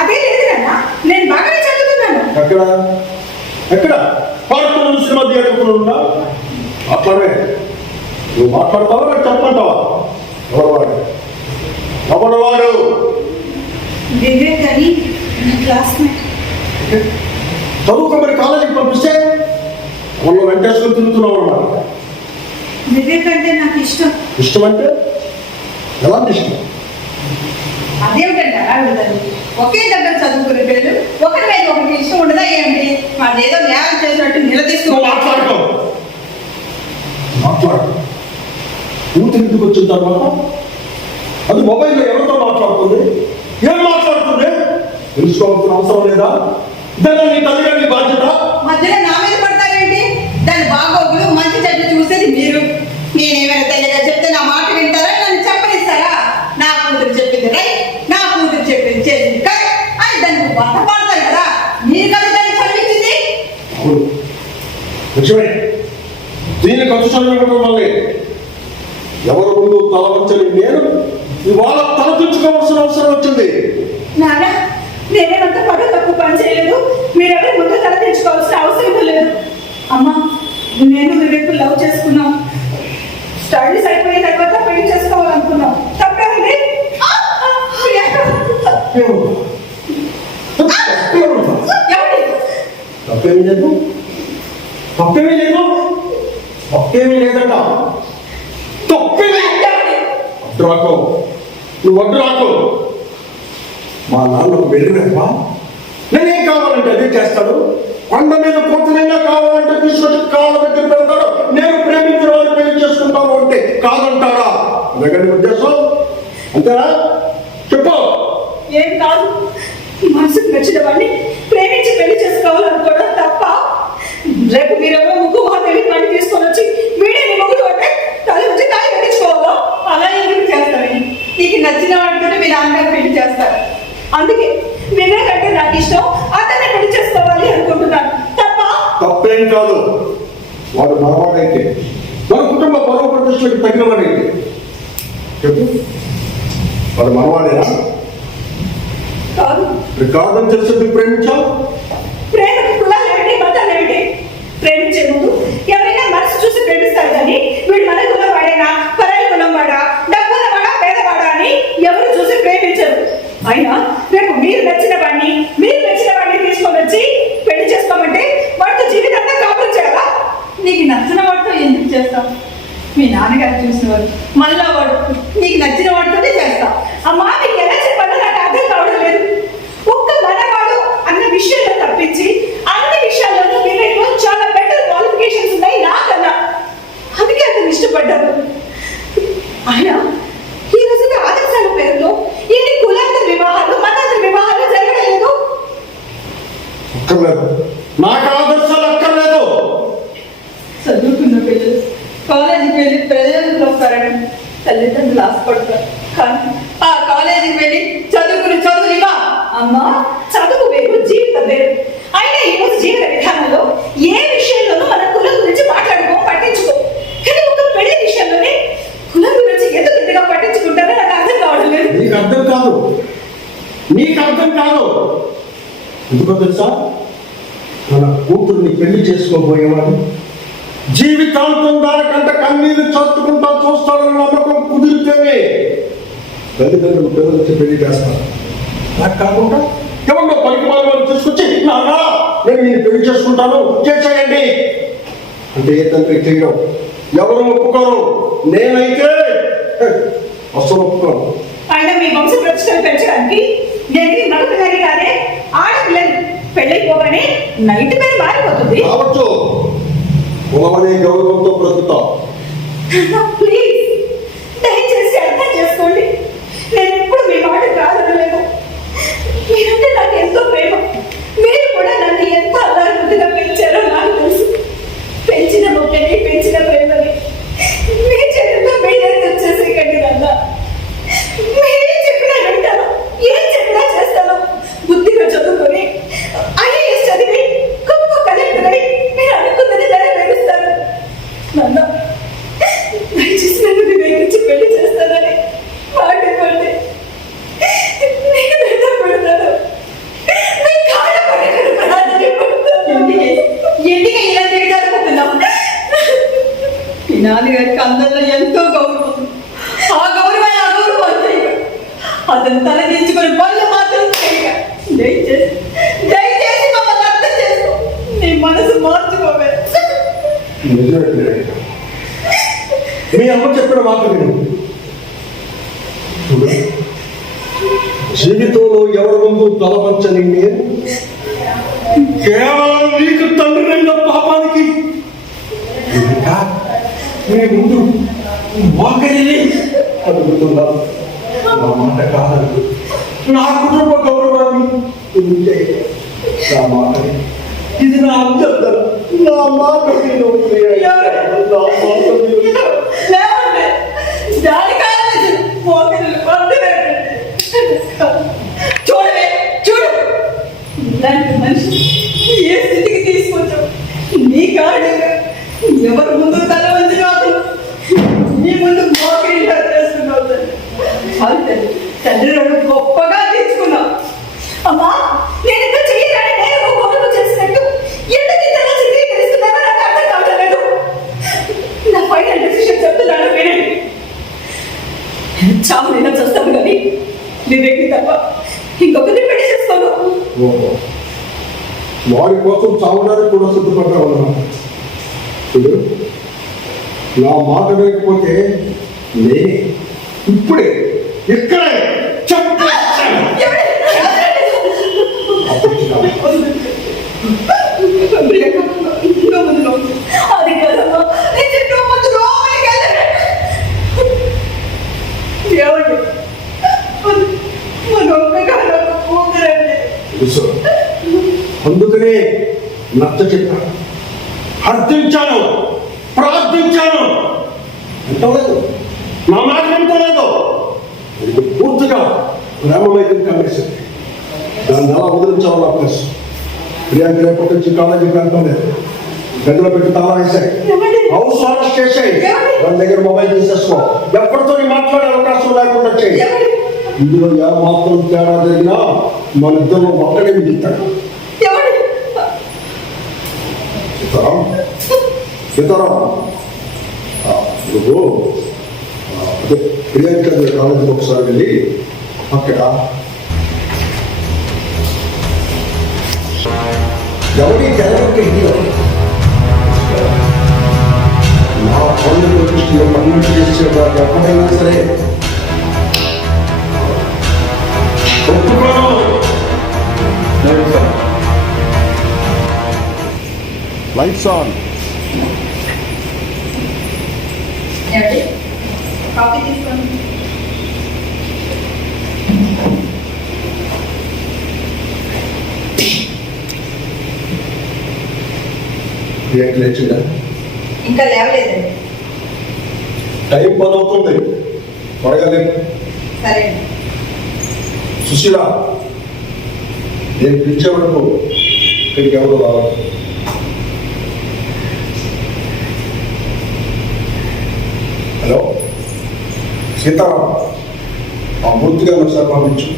అదే లేదు నాన్న, నేను బాగానే చదువుతున్నాను. ఎక్కడ ఎక్కడ? పార్కులు, సినిమా థియేటర్లు ఉన్నా అట్లనే. నువ్వు మాట్లాడతావా, నాకు చెప్పంటావా? ఎవరు వాడు? వివేక్ అని నా క్లాస్మేట్. చదువుకోమని కాలేజీకి పంపిస్తే వాళ్ళు వెంటేసుకుని తిరుగుతున్నావు అన్నమాట. వివేక్ అంటే నాకు ఇష్టం. ఇష్టం అంటే ఎలాంటి ఇష్టం? అదేమిటంటే ఒకే దగ్గర చదువుకునే పిల్లలు ఒకరి మీద ఒకరికి ఇష్టం ఉండదా ఏమిటి? అదేదో న్యాయం చేసినట్టు నిలదీస్తూ మాట్లాడు. కూతురు ఇంటికి వచ్చిన తర్వాత అది మొబైల్లో ఎవరితో మాట్లాడుతుంది, ఏం మాట్లాడుతుంది తెలుసుకోవాల్సిన అవసరం లేదా? ఇదేనా నీ తల్లిదండ్రుల బాధ్యత? మధ్యలో నా మీద పడతారేంటి? దాని బాగోగులు మంచి చెడ్లు చూసేది మీరు. నేనేమైనా తెలియగా చెప్తే నా మాట వింటారా, నన్ను చెప్పనిస్తారా? నా కూతురు చెప్పింది రైట్, నా కూతురు చెప్పింది చేసింది కరెక్ట్ అని దానికి బాధపడతారు కదా. మీరు కదా దాన్ని చదివించింది. అవును, నిజమే. దీన్ని ఖర్చు చదివించడం వల్లే ఎవరు ముందు తల వంచని నేను ఇవాళ తల దించుకోవాల్సిన అవసరం వచ్చింది. నాన్న, నేనేమంత పగ తప్పు పని చేయలేదు. మీరెవరి ముందు తల తెచ్చుకోవాల్సిన అవసరం లేదు. అమ్మా, నేను వివేక్ లవ్ చేసుకున్నాం. స్టడీస్ అయిపోయిన తర్వాత పెళ్లి చేసుకోవాలనుకున్నాం. తప్పేంది? తప్పేమీ లేదు, తప్పేమీ లేదు, తప్పేమీ లేదట. తప్పేమీ అడ్రాకో నువ్వు వడ్డు రాకు. మా నాన్నకు వెళ్ళినప్ప నేనేం కావాలంటే అదే చేస్తాడు. కొండ మీద పోతునైనా కావాలంటే తీసుకొచ్చి కాళ్ళ దగ్గర పెడతాడు. నేను ప్రేమించిన వాళ్ళు పెళ్లి చేసుకుంటాను అంటే కాదంటారా? దగ్గర ఉద్దేశం అంతేనా? చెప్పు. ఏం కాదు, మనసుకు నచ్చిన వాడిని ప్రేమించి పెళ్లి చేసుకోవాలనుకోవడం తప్ప. రేపు మీరెవరో ముగ్గు తెలియని వాడిని తీసుకొని వచ్చి వీడిని ముగ్గురు అంటే తల వచ్చి తాయి కట్టించుకోవాలా? అలా ఎందుకు చేస్తారని? నీకు నచ్చిన వాడితోనే మీ నాన్నగారు పెళ్లి చేస్తారు. అందుకే వివేక్ అంటే నాకు ఇష్టం, అతన్ని పెళ్లి చేసుకోవాలి అనుకుంటున్నాను. తప్ప? తప్పేం కాదు. వాడు మనవాడైతే, మన కుటుంబ పరమ ప్రతిష్టకి తగినవాడైతే చెప్పు. వాడు మనవాడేనా? కాదు. కాదని తెలిసి ప్రేమించావు. ప్రేమకు కులాలు ఏమిటి, మతాలు ఏమిటి? ప్రేమించే ముందు ఎవరైనా మనసు చూసి ప్రేమిస్తారు కానీ వీడు మన కులం వాడేనా, పరాయి కులం వాడా, డబ్బున్న వాడా, పేదవాడా అని ఎవరు చూసి ప్రేమించరు. అయినా రేపు మీరు నచ్చిన వాడిని తీసుకొని వచ్చి పెళ్లి చేసుకోమంటే వాడితో జీవితంతా కాపురం చేయాలా? నీకు నచ్చిన వాడితో ఎందుకు చేస్తావు? మీ నాన్నగారు చూసిన వాడు మళ్ళా వాడు నీకు నచ్చిన వాడితోనే చేస్తా. అమ్మా, నీకు ఎలా చెప్పాలో నాకు అర్థం కావడం లేదు. ఒక్క మనవాడు అన్న విషయంలో తప్పించి అన్ని విషయాల్లోనూ వివేక్లో చాలా బెటర్ క్వాలిఫికేషన్స్ ఉన్నాయి నాకన్నా. అందుకే అతను ఇష్టపడ్డాను. ఆయన ఈ రోజుకి ఆదర్శాల పేరుతో ఎన్ని కులాంతర వివాహాలు, మతాంతర వివాహాలు జరగలేదు. అక్కర్లేదు, నాకు ఆదర్శాలు అక్కర్లేదు. చదువుకున్న పిల్లలు కాలేజీకి వెళ్ళి ప్రజలకు వస్తారని తల్లిదండ్రులు ఆశపడతారు. కానీ ఆ కాలేజీకి వెళ్ళి చదువునివా? అమ్మా, చదువు వేరు, జీవితం వేరు. అయినా ఈ రోజు జీవన విధానంలో ఏ విషయంలోనూ మన కులం గురించి పట్టించుకో. కానీ ఒక పెళ్లి విషయంలోనే కులం గురించి ఎందుకు ఇంతగా పట్టించుకుంటారో నాకు అర్థం కావడం లేదు. నీకు అర్థం కాదు. ఎందుకో తెలుసా? మన కూతుర్ని పెళ్లి చేసుకోబోయేవాడు జీవితాంతం దానికంటే కన్నీళ్ళు చదువుకుంటా చూస్తాడని నమ్మకం కుదిరితేనే తల్లిదండ్రులు పిల్లలకి పెళ్లి చేస్తారు. నాకు కాకుండా ఎవరిలో పనికి వాళ్ళు తీసుకొచ్చి నాన్న నేను నేను పెళ్లి చేసుకుంటాను చేసేయండి అంటే ఏ తండ్రి చేయడం ఎవరు ఒప్పుకోరు. నేనైతే అసలు ఒప్పుకోను. ఆయన మీ వంశ ప్రతిష్టలు పెంచడానికి నేను మగపిల్లని కాదే, ఆడపిల్లని పెళ్ళైపోగానే నైట్ పేరు మారిపోతుంది. కావచ్చు, కులమనే గౌరవంతో బ్రతుకుతాం. ప్లీజ్ దయచేసి అర్థం చేసుకోండి. నేను ఎప్పుడు మీ మాట కాదనలేదు. మీరంటే నాకు ఎంతో ప్రేమ. మీరు కూడా నన్ను ఎంత అల్లారుగా పెంచారో నాకు తెలుసు. పెంచిన మొక్కని, పెంచిన ప్రేమని మీ చేతుల్లో మీరే తెచ్చేసేకండి. నన్న మీరేం చెప్పినా వింటాను, ఏం చెప్పినా చేస్తాను. బుద్ధిగా చదువుకొని ఐఏఎస్ చదివి గొప్ప కలెక్టర్ అయి మీరు అనుకున్నది నెరవేరుస్తాను. నన్న దయచేసి నన్ను వివేకించి పెళ్లి చేస్తానని మాట్లాడుకోండి. నేను పెడతాను. మీ కాళ్ళ పట్టుకుని ప్రార్థన పడతాను. ఎందుకే ఇలా తిరగాలనుకుంటున్నాం? మీ నాన్నగారికి అందరిలో ఎంతో గౌరవం. ఆ గౌరవం అతను తల దించుకొని పనులు మాత్రం చేయక. దయచేసి మమ్మల్ని అర్థం చేసుకో. నీ మనసు మార్చుకోవే. మీ అమ్మ చెప్పిన మాట విను. జీవితంలో ఎవరి ముందు తలపంచని నేను కేవలం నీకు తండ్రి పాపానికి మీ ముందు మోకరిని అడుగుతున్నాను. నా మాట కాదు, నా కుటుంబ గౌరవాన్ని నా మాటని ఇది నా అభ్యర్థన. నా మాట చూడు ఇలాంటి మనిషి ఏ స్థితికి తీసుకొచ్చావు? నీ కాడు ఎవరి ముందు తల వంచి కాదు, నీ ముందు మోకరి చేస్తున్నావు. తండ్రి గొప్పగా తీసుకున్నావు. అమ్మా, నేను ఇంకా చెయ్యాలని నేను గొప్ప చేసినట్టు ఎందుకు ఇంతగా చిత్రీకరిస్తున్నానో నాకు అర్థం కావట్లేదు. నా ఫైనల్ డెసిషన్ చెప్తున్నాను వినండి. చావు నేను చూస్తాను కానీ వివేక్ని తప్ప ఇంకొకరిని పెళ్లి చేసుకోను. వారి కోసం చావడానికి కూడా సిద్ధపడ్డావు అన్నమాట. నా మాట లేకపోతే నేనే ఇప్పుడే ఇక్కడే చంపేస్తాను. అది కదమ్మా, నేను చెప్పిన ముందు లోపలికి వెళ్ళండి. ఏమండి? మన ఒక్కగారు ఒక కూతురండి. తెలుసు. అందుకనే నచ్చ చెప్పాను, అర్థించాను, ప్రార్థించాను. అంటలేదు, నా మాట వింటలేదు. ఇది పూర్తిగా ప్రేమమైతే కాంగ్రెసింది. దాన్ని ఎలా వదిలించాలో నాకు తెలుసు. ప్రియాంక రేపటి నుంచి కాలేజీకి వెళ్తలేదు. గదిలో పెట్టి తాళా వేసాయి, హౌస్ అరెస్ట్ చేసాయి, వాళ్ళ దగ్గర మొబైల్ తీసేసుకో. ఎప్పటితో మాట్లాడే అవకాశం లేకుండా చేయి. ఇందులో ఏ మాత్రం తేడా జరిగినా మన ఇద్దరు ఒక్కడే మిగులుతాడు. సీతారాం, నువ్వు అదే ప్రియాంక కాలేజీకి ఒకసారి వెళ్ళి అక్కడ ఎవరి జరగక ఇంట్లో నా పనులు ప్రతిష్టలో పనులు చేసేవారు ఎప్పుడైనా సరే ఒప్పుకోను. Lights on. ఏమండి? కాఫీ తీసుకోండి. ప్రియాంక లేచిందా? ఇంకా లేవలేదండి. టైం పని అవుతుంది, త్వరగా లేదు. సరే అండి. సుశీల, నేను పిలిచే వరకు ఇక్కడికి ఎవరు రావాలి. హలో సీతారాం, ఆ మూర్తిగా ఒకసారి పంపించు.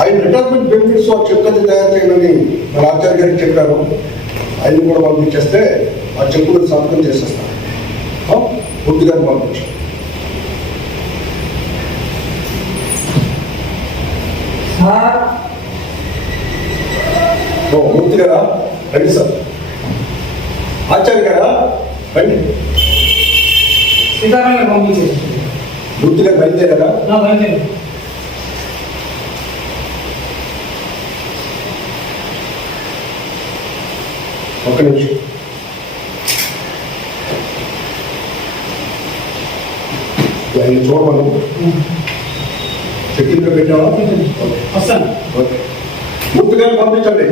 ఆయన రిటైర్మెంట్ బెనిఫిట్స్ ఆ చెక్కుని తయారు చేయమని మన ఆచార్య గారికి చెప్పారు. ఆయన కూడా పంపించేస్తే ఆ చెక్కులు సంతకం చేసేస్తాను. పూర్తిగా పంపించు. మూర్తి గారా, రండి సార్. ఆచార్య గారా, రండి. సీతారాం పంపించేది మూర్తి గారు బయలుదేరారా? బయలుదేరి. ఒక్క నిమిషం. ఆయన చూడమని చెక్కింగ్లో పెట్టావా? వస్తాను. ఓకే, మూర్తి గారు పంపించండి.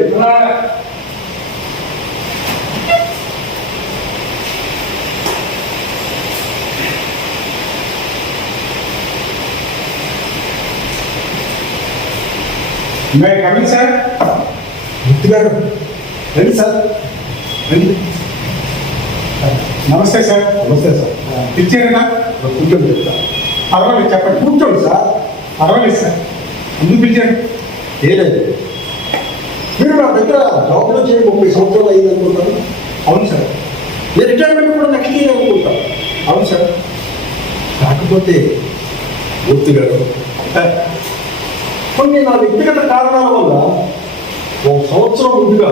Coming sir. మూర్తి గారు రండి సార్, రండి. నమస్తే సార్. నమస్తే సార్. ఇచ్చారేనా? కూర్చొని చెప్తా. పర్వాలేదు, చెప్పండి. కూర్చోండి సార్. పర్వాలేదు సార్. ఎందుకు పిలిచారు? ఏలేదు, మీరు నా దగ్గర జాబ్లో చేరి 30 సంవత్సరాలు అయింది అనుకుంటాను. అవును సార్. మీరు రిటైర్మెంట్ కూడా నెక్స్ట్ ఇయర్ అనుకుంటాను. అవును సార్. కాకపోతే మూర్తి గారు, కొన్ని నా వ్యక్తిగత కారణాల వల్ల 1 సంవత్సరం ముందుగా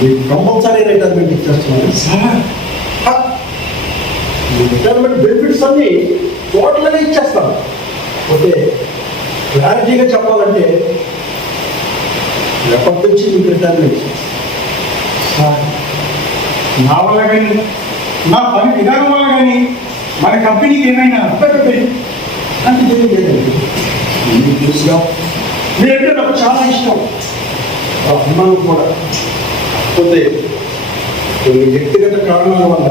మీకు కంపల్సరీ రిటైర్మెంట్ ఇచ్చేస్తున్నాను సార్, మీ రిటైర్మెంట్ బెనిఫిట్స్ అన్ని టోటల్గా ఇచ్చేస్తాను. ఓకే, క్లారిటీగా చెప్పాలంటే ఎప్పటి నుంచి మీకు రిటైర్మెంట్ సార్, నా వల్ల కానీ నా పని విధానం వల్ల కానీ మన కంపెనీకి ఏమైనా అంటే లేదండి. మీకు తెలుసుగా, మీరంటే నాకు చాలా ఇష్టం, అభిమానం కూడా. కాకపోతే కొన్ని వ్యక్తిగత కారణాల వల్ల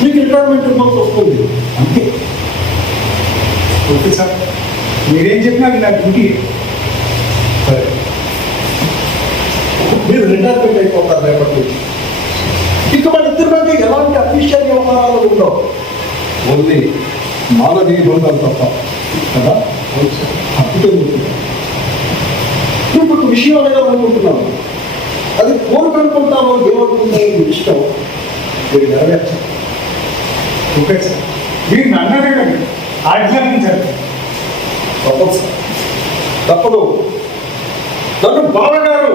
మీకు రిటైర్మెంట్ ఇవ్వాల్సి వస్తుంది అంతే. ఓకే సార్, మీరేం చెప్పినా నా డ్యూటీ. సరే, మీరు రిటైర్మెంట్ అయిపోతారు రేపటి నుంచి. ఇక మన ఇద్దరి మధ్య ఎలాంటి అఫీషియల్ వ్యవహారాలు ఉండవు, ఓన్లీ మానవీయ బంధాలు తప్ప కదా. అప్పుడే నువ్వు ఒక విషయం అడగాలనుకుంటున్నాను. అది కోరుకనుకుంటాను, ఏమనుకుంటాను మీ ఇష్టం, మీరు నెరవేర్చాలి. ఓకే సార్, మీరు నన్ను అడగండి, ఆజ్ఞాపించారు. తప్పదు సార్, తప్పదు. నన్ను బావగారు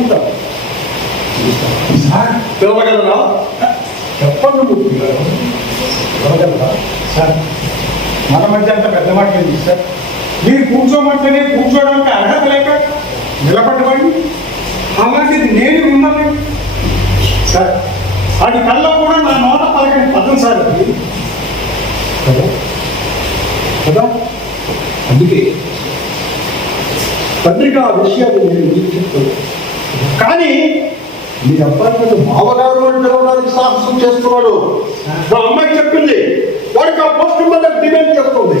ఉంటారు సార్, పిలవగలరా? చెప్పండి మూర్తి గారు, ఎవరగలరా? సార్ మన మధ్య అంత పెద్ద మాట ఏంటి సార్? మీరు కూర్చోమంటేనే కూర్చోవడానికి అర్హత లేక నిలబడ్డవాడిని, అలాంటిది నేను మిమ్మల్ని సార్ అది కళ్ళ కూడా నా నోట పలకని పదం సార్ అది. కదా కదా అందుకే తండ్రిగా ఆ విషయాన్ని నేను మీకు చెప్తాను. కానీ మీ అబ్బాయి మీద మామగారు అని పిలవడానికి సాహసం చేస్తున్నాడు. మా అమ్మాయి చెప్పింది, వాడికి ఆ పోస్ట్ మీద డిమాండ్ చేస్తుంది.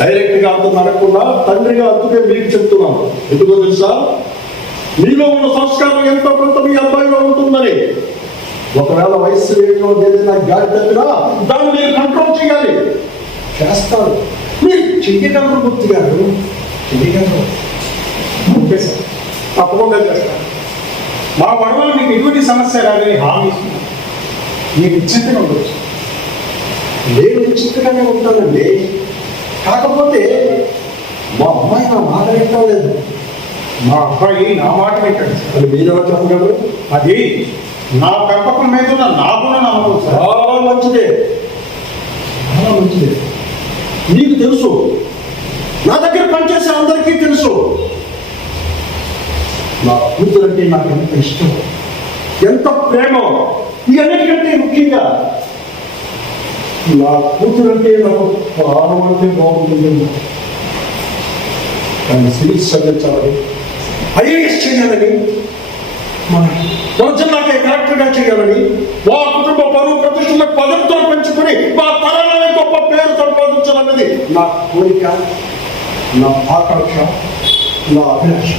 డైరెక్ట్ గా అంత నడకుండా తండ్రిగా అందుకే మీకు చెప్తున్నాను. ఎందుకో తెలుసా, మీలో ఉన్న సంస్కారం ఎంతో కొంత మీ అబ్బాయిలో ఉంటుందని. ఒకవేళ వయస్సు వేడిలో ఏదైనా గాలి తప్పినా దాన్ని మీరు కంట్రోల్ చేయాలి. చేస్తారు, మీరు చెయ్యగలరు మూర్తి గారు, చెయ్యగలరు. ఓకే సార్, తప్పకుండా చేస్తాను. మా గొడవలు మీకు ఎటువంటి సమస్య రాదని హామీ ఇస్తున్నాను. మీకు నిశ్చింతగా ఉండొచ్చు. నేను నిశ్చితంగానే ఉంటానండి. కాకపోతే మా అమ్మాయి నా మాట వింటం లేదు. మా అబ్బాయి నా మాట వింటాడు సార్. అది మీరెవరు చెప్పగలరు? అది నా పెంపకం మీద ఉన్న నాకున్న నమ్మకం సార్. చాలా మంచిదే, చాలా మంచిదే. మీకు తెలుసు, నా దగ్గర పనిచేసే అందరికీ తెలుసు నా కూతురంటే నాకు ఎంత ఇష్టం, ఎంత ప్రేమ. ఇవన్నిటికంటే ముఖ్యంగా నా కూతురంటే నాకు ప్రాణం అంటే బాగుంటుంది. దాన్ని సిరీస్ చదివించాలని, ఐఏఎస్ చేయాలని, మన జిల్లాకే కలెక్టర్గా చేయాలని, మా కుటుంబ పరువు ప్రతిష్టలకు పదంతో పెంచుకొని మా తరాలనే గొప్ప పేరు సంపాదించాలన్నది నా కోరిక, నా ఆకాంక్ష, నా అభిలాష.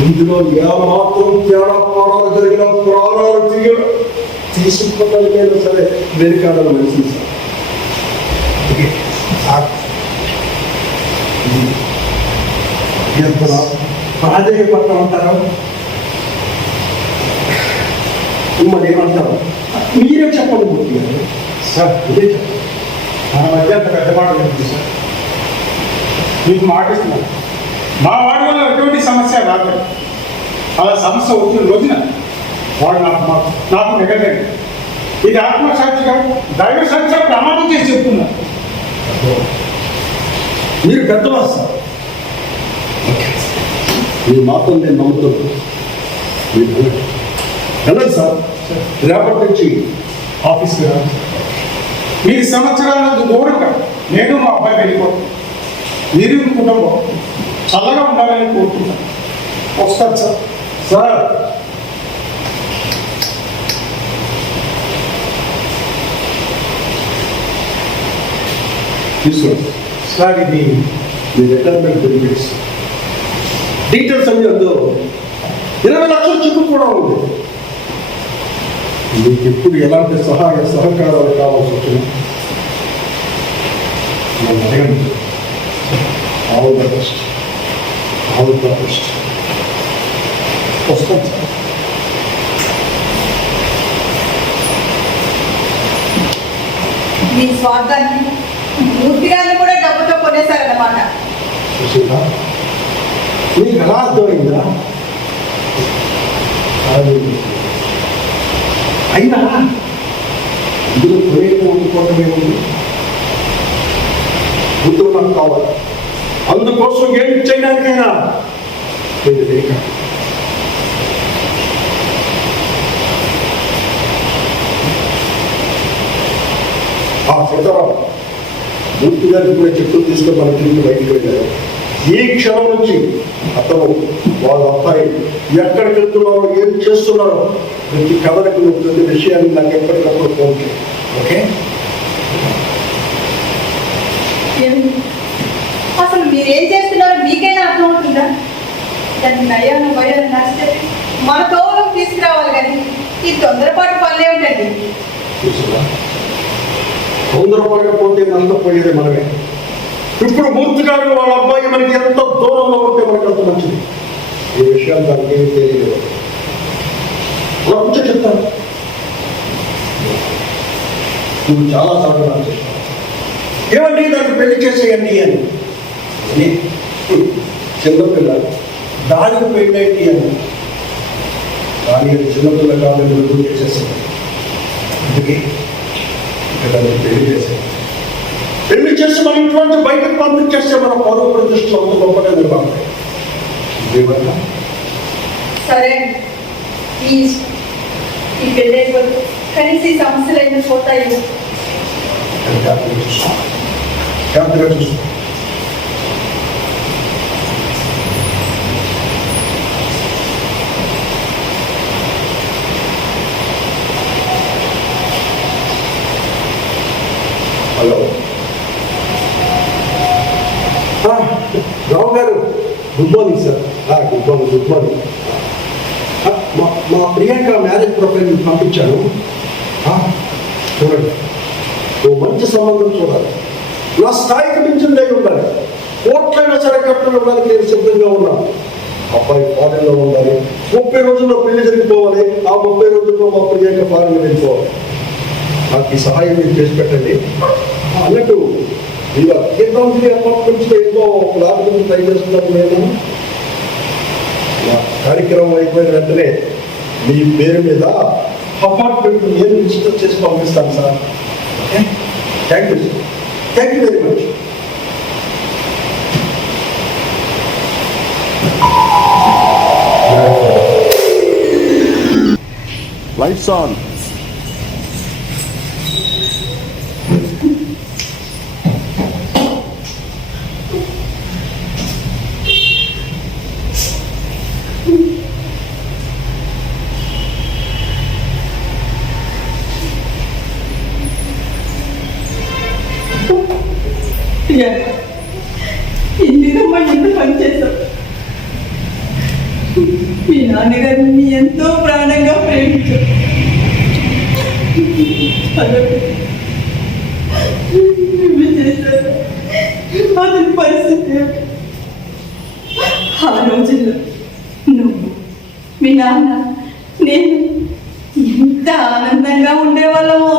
ఇందులో ఏమాత్రం తేడా ప్రాణాలు జరిగిన ప్రాణాలు తీసుకుపోవడానికైనా సరే వెనుకాడని మనిషి సార్. ప్రాధాన్యపట్నం అంటారా, మరి ఏమంటారు? మీరే చెప్పండి మూర్తి గారు. సార్ ఇదే చెప్పండి. మన మధ్య అంత పెద్ద మాట లేదు సార్. మీకు మాట ఇస్తున్నాను, మా వాడి వల్ల ఎటువంటి సమస్య రాదు. అలా సమస్య వచ్చిన రోజున వాడు నాకు నెగలండి. ఇది ఆత్మసాక్షిగా దైవ సాక్షిగా ప్రమాణం చేసి చెప్తున్నారు. మీరు పెద్దవారు సార్, మీ మాత్రం నేను నమ్ముతున్నాను. మీరు వెళ్ళండి సార్, రేపటి నుంచి ఆఫీస్కి రాదు. మీ సంవత్సరాలకు దూరంగా నేను మా అబ్బాయి వెళ్ళిపోతాను. మీరు మీ కుటుంబం చల్లగా ఉండాలని కోరుకుంటాను. వస్తాను సార్. సార్ తీసుకోండి సార్ ఇది మీ రిటైర్మెంట్ బెనిఫిట్స్ డీటెయిల్స్ అన్ని అందులో 20 లక్షల చెక్కు కూడా ఉంది. మీకు ఎప్పుడు ఎలాంటి సహకారాలు కావాల్సి వచ్చినా నన్ను అడగండి. All the best, all the best. వస్తాను సార్. మీ స్వార్థాన్ని మూర్తిగాన్ని కూడా డబ్బుతో కొనేశారన్నమాట. చూసిందా, మీకు ఎలా అర్థమైందా? అది అయినా ఇందులో ప్రయోజనం అనుకోవటమే ఉంది. ముందు నాకు కావాలి, అందుకోసం ఏం చేయడానికైనా నేను లేక. సీతారాం మూర్తి గారికి కూడా చెప్పులు తీసుకొని మన తిరిగి బయటికి వెళ్ళారు. ఈ క్షణం నుంచి అతను వాళ్ళ అబ్బాయి ఎక్కడికి వెళ్తున్నారో, ఏం చేస్తున్నారో ప్రతి కథలకు ప్రతి విషయాన్ని నాకు ఎప్పటికప్పుడు ఫోన్ చేయండి. ఓకే? అసలు మీరేం చేస్తున్నారో మీకైనా అర్థం అవుతుందా? దాన్ని నయ్యాను భయాన్ని నచ్చితే మన తోవలో తీసుకురావాలి కానీ ఈ తొందరపాటు పనులే ఉండండి. చూసారా, తొందరపడకపోతే నష్టపోయేది మనమే. ఇప్పుడు మూర్తి గారు వాళ్ళ అబ్బాయి మనకి ఎంత దూరంలో ఉంటే మనకు అంత మంచిది. ఈ విషయాలు దానికి ఏమి తెలియదు. అలా కూర్చో చెప్తాను. నువ్వు చాలా సార్లు నాకు చెప్తాను, ఏమండి దానికి పెళ్లి చేసేయండి అని. చిన్నపిల్ల దానికి పెళ్ళేంటి అని కానీ అది చిన్నపిల్ల కాదని రుజువు చేసేసాను. అందుకే ఇక్కడ పెళ్లి చేశాను. పెళ్లి చేసి మన ఇంట్లో నుంచి బయటకు పంపించేస్తే మన పౌర ప్రతిష్టలు అంత గొప్పగా నిర్వహణ. ఇదేమన్నా సరే ప్లీజ్ ఈ పెళ్ళి అయిపోతే కనీసం ఈ సమస్యలు అయినా పోతాయి. జాగ్రత్తగా చూసుకో. హలో రావు గారు, good morning sir. Good morning. మా ప్రియాంక మ్యారేజ్ ప్రొఫైల్ పంపించాను. చూడండి, ఓ మంచి సంబంధం చూడాలి. నా స్థాయికి మించిందే ఉండాలి. కోట్లైనా సరే కట్టడం ఇవ్వడానికి నేను సిద్ధంగా ఉన్నాను. అబ్బాయి ఫారెన్లో ఉండాలి. 30 రోజుల్లో పెళ్లి జరిగిపోవాలి. ఆ 30 రోజుల్లో మా ప్రియాంక ఫారెన్ వెళ్ళిపోవాలి. నాకు ఈ సహాయం మీరు చేసి పెట్టండి. అన్నట్టు ఇలా గీతాంజలి అపార్ట్మెంట్స్లో ఏదో ఫ్లాట్ గురించి ట్రై చేస్తున్నాను. నేను కార్యక్రమం అయిపోయిన వెంటనే మీ పేరు మీద అపార్ట్మెంట్ నేను రిజిస్టర్ చేసి పంపిస్తాను sir. Okay, thank you sir. Thank you very much. Lights on. ఎందుకమ్మా ఎంత పని చేశావు? మీ నాన్నగారిని ఎంతో ప్రాణంగా ప్రేమించారు. చేశారు అతని పరిస్థితి ఏమిటి? ఆ రోజుల్లో నువ్వు, మీ నాన్న, నేను ఎంత ఆనందంగా ఉండేవాళ్ళమో.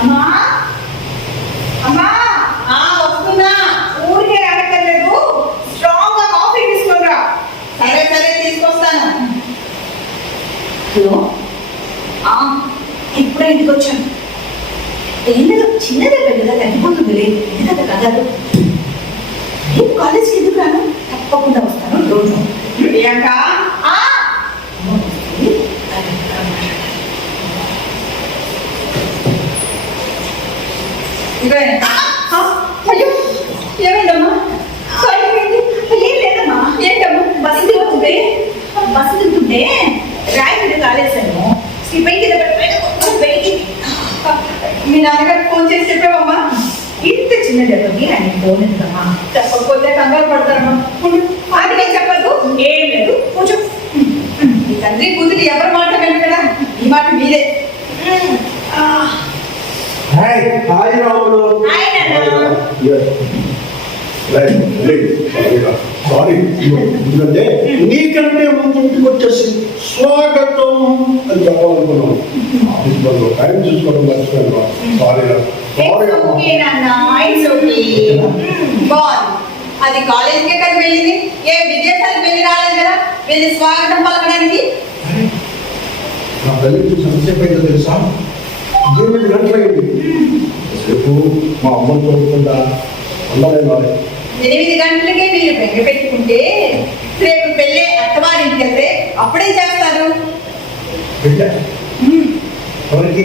అమ్మా అమ్మా, వస్తున్నా. ఊరికే అడగలేదు, స్ట్రాంగ్ గా కాఫీ తీసుకురా. సరే సరే తీసుకొస్తాను. హలో, ఇప్పుడే ఇంటికి వచ్చాను. ఎందుకు చిన్నదే పెద్దగా తగ్గిపోతుంది లేదు. ఎందుకంటే కదలు రేపు కాలేజ్కి ఎందుకు రాను? తప్పకుండా వస్తాను రోజు. ప్రియాంక అయ్యో ఏమైందమ్మా? ఏం లేదమ్మా. ఏంటమ్మా? బస్సు తిరుగుతుంటే రాయి మీద కాలేసాను. మీ నాన్నగారికి ఫోన్ చేసి చెప్పావమ్మా? ఇంత చిన్న దెబ్బకి ఆయన ఫోన్ ఎందుకమ్మా? చెప్పకపోతే కంగారు పడతారమ్మా. అది నేను చెప్పద్దు. ఏం లేదు, కొంచెం మీ తండ్రి కూతురు ఎవరి మాట కంటే కదా ఈ మాట మీదే. హాయ్ రాములు. సారీ, ఎందుకంటే నీకంటే ముందు ఇంటికి వచ్చేసి స్వాగతం అని చెప్పాలనుకున్నాను. ఆఫీస్ పనులు టైం చూసుకోవడం మర్చిపోయాను. సారీ. అది కాలేజీకే కదా వెళ్ళింది, ఏ విదేశాలకు వెళ్ళి రాలేదు కదా వెళ్ళి స్వాగతం పలకడానికి. నా తల్లి చూసి ఎంతసేపు అయిందో తెలుసా? 8 గంటలైంది. సేపు మా అమ్మ చూడకుండా ఉండలేదు. 8 గంటలకే మీరు బెంగ పెట్టుకుంటే రేపు పెళ్ళే అత్తవారింటికి వెళ్తే అప్పుడేం చేస్తారు? ఎవరికి?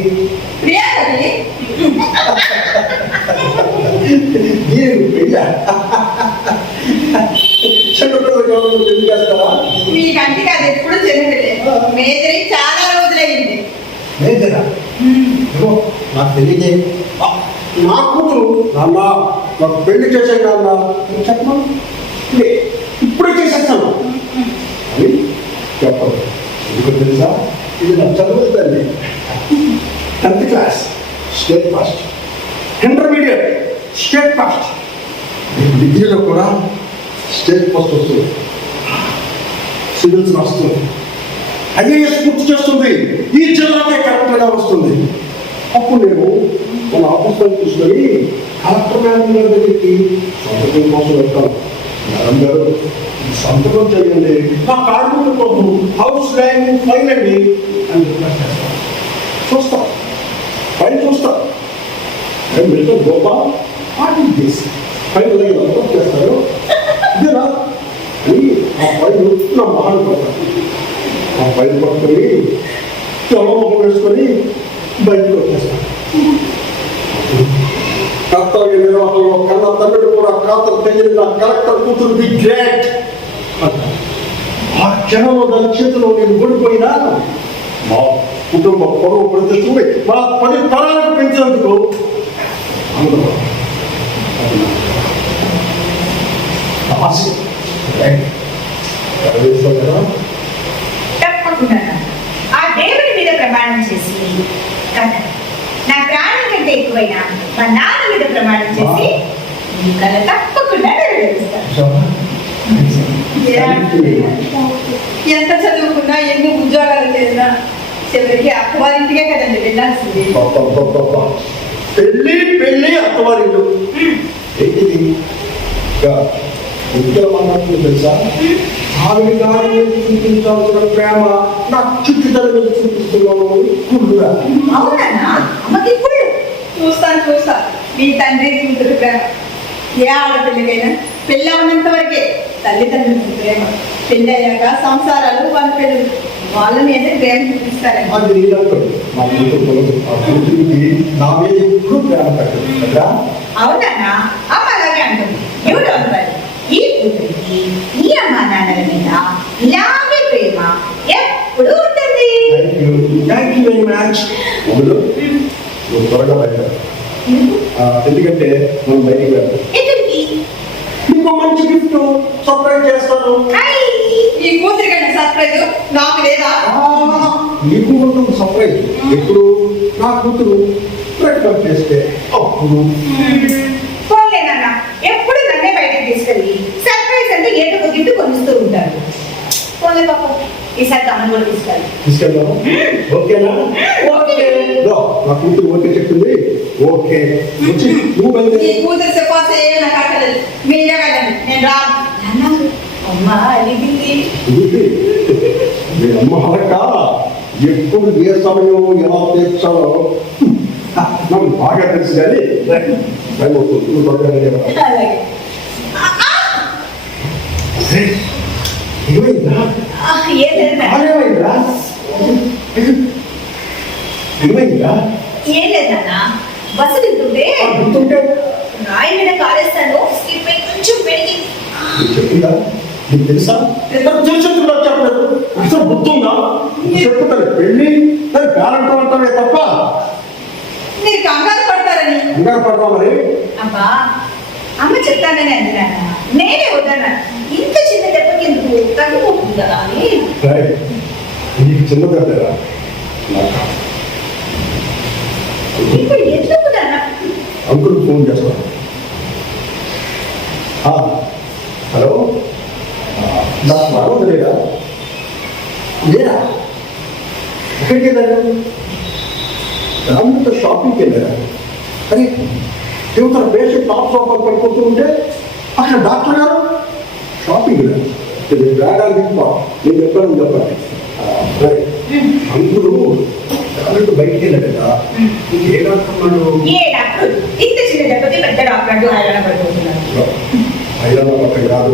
ప్రియాంకకి. పెళ్లి చేస్తారా? మీ కంటికి అది ఎప్పుడు చిన్నపిల్లే. మేజర్ చాలా రోజులైంది. మేజరా? నాకు తెలియదే. నా కూతురు నాన్న నాకు పెళ్లి చేసే నాన్న చెప్పను, ఇప్పుడే చేసేస్తాను అని చెప్పదు. ఎందుకు తెలుసా? ఇది నాకు చదువుతుంది. 10th class state first, intermediate state first, డిగ్రీలో కూడా స్టేట్ ఫస్ట్ వస్తుంది. సివిల్స్ రాస్తుంది, ఐఏఎస్ పూర్తి చేస్తుంది, ఈ జిల్లాకే కరెక్ట్గా వస్తుంది. అప్పుడు నేను మన ఆఫీస్లో తీసుకొని కలెక్టర్ మేనేజర్ గారి దగ్గరికి సంతకం కోసం వెళ్తాను. మేడం గారు సంతకం చేయండి, నా కార్డు కోసం హౌస్ ల్యాండ్ ఫైల్ అండి అని రిక్వెస్ట్ చేస్తాను. చూస్తా, ఫైల్ చూస్తా. మిస్టర్ గోపాల్ పార్టీ చేసి ఫైల్ రిక్వెస్ట్ చేస్తారు. ఇదేనా అని ఆ ఫైల్ నా మహాన్ పడతాను. ఆ ఫైల్ పట్టుకొని చొల్లమొహం వేసుకొని బయటకు వచ్చేస్తాను. కర్తవ్య నిర్వహణలో కన్న తండ్రి కూడా ఖాతరు తెలియని నా కలెక్టర్ కూతురు ది గ్రేట్ అంటారు. ఆ క్షణంలో దాని చేతిలో నేను ఓడిపోయినా మా కుటుంబ పొడవు ప్రతిష్టమే మా 10 తరాలకు పెంచినందుకు తప్పకుండా ఆ దేవుడి మీద ప్రమాణం చేసి కదా, నా ప్రాణం కంటే ఎక్కువైనా మా నాన్న మీద ప్రమాణం చేసి ఈ కళ తప్పకుండా నెరవేరుస్తాను. ఎంత చదువుకున్నా ఎన్ని ఉద్యోగాలు చేసినా చివరికి అక్కవారింటికే కదండి వెళ్ళాల్సింది. పెళ్ళి పెళ్ళి అత్తవారిల్లు ఏంటిది? ఉద్యోగం తెలుసా? ఆవిడ గారి మీద చూపించాల్సిన ప్రేమ నా చుట్టుదల మీద చూపిస్తున్నాను. కుళ్ళురా? అవునన్నా, అమ్మకి ఇప్పుడు చూస్తా మీ తండ్రి కూతురు ప్రేమ. ఏ ఆడపిల్లకైనా పెళ్ళి అవనంత వరకే తల్లిదండ్రులకు ప్రేమ. పెళ్ళి అయ్యాక సంసారాలు వాళ్ళ పిల్లలు వాళ్ళ మీద ప్రేమ చూపిస్తారండి. అది నీళ్ళంటాడు మా కూతురికి నా మీద ఎప్పుడు ప్రేమ కట్టదు కదా. అవునన్నా, అమ్మ అలాగే అంటుంది. ఈ కూతురికి ఈ అమ్మ నాన్నల మీద ఇలాగే ప్రేమ ఎప్పుడు ఉంటుంది. Thank you very much. నువ్వు త్వరగా బయట, ఎందుకంటే మనం బయటికి వెళ్ళాలి. ఎక్కడికి? నీకు మంచి గిఫ్ట్ సర్ప్రైజ్ చేస్తాను. ఈ కూతురి కంటే సర్ప్రైజ్ నాకు లేదా? నీకు ఉంటుంది సర్ప్రైజ్. ఎప్పుడు నా కూతురు బ్రేక్ఫాస్ట్ చేస్తే అప్పుడు. పోలేనన్నా, ఎప్పుడు నన్నే బయటకు తీసుకెళ్ళి సర్ప్రైజ్ అంటే ఏదో ఒక గిఫ్ట్ కొనిస్తూ ఉంటారు. పోలే పాపం, ఈసారి తమను కూడా తీసుకెళ్దాము. ఓకేనా? ఓకే. నా కూతురు ఓకే చెప్తుంది. ఓకే వచ్చి నువ్వు ఈ బయలుదేరి. కూతురు చెప్పాల్సి నాకు అక్కర్లేదు, మీరే వెళ్ళండి, నేను రాను. అమ్మ అడిగింది. మీ అమ్మ అనక ఎప్పుడు ఏ సమయం ఎలా తీర్చాలో నాకు బాగా తెలుసు. కానీ అలాగే. ఏమైందా? ఏం లేదన్నా, ఏమైందా? ఏమైందా? ఏం లేదన్నా, బస్సు దిగుతుంటే గుర్తుంటే రాయి మీద కాలేస్తాను, స్కిప్ అయి కొంచెం పెరిగింది. చెప్పిందా? నీకు తెలుసా? తెలుసుకుంటా చెప్పలేదు. అసలు గుర్తుందా? చెప్పుతాను పెళ్ళి దాని పేరెంట్ అంటావే తప్ప మీరు కంగారు పడతారని. కంగారు పడతాం మరి. అబ్బా, అమ్మ చెప్తానని అందినా, నేనే వద్దన్నా. ఇంత చిన్న దెబ్బకి ఎందుకు తగ్గిపోతుంది కదా అని. నీకు చిన్న దగ్గర ఇప్పుడు ఎందుకు నాన్న? అంకుల్ ఫోన్ చేస్తాను. హలో, నాకు బాగుంది లేదా? లేదా? ఎక్కడికి వెళ్ళారు? రాముడితో షాపింగ్కి వెళ్ళారా? అరే యువతల పేషెంట్ టాప్ షాప్ పడిపోతూ ఉంటే అక్కడ డాక్టర్ గారు షాపింగ్ రాగాలి నేను చెప్పాను చెప్పండి. అందరూ డాక్టర్ బయటికి వెళ్ళాడు కదా. ఏ డాక్టర్ ఉన్నాడు? ఏ డాక్టర్? ఇంత చిన్న దెబ్బకి పెద్ద డాక్టర్ అంటూ హైరాణ పడిపోతున్నారు. హైరాణ పట్టం కాదు,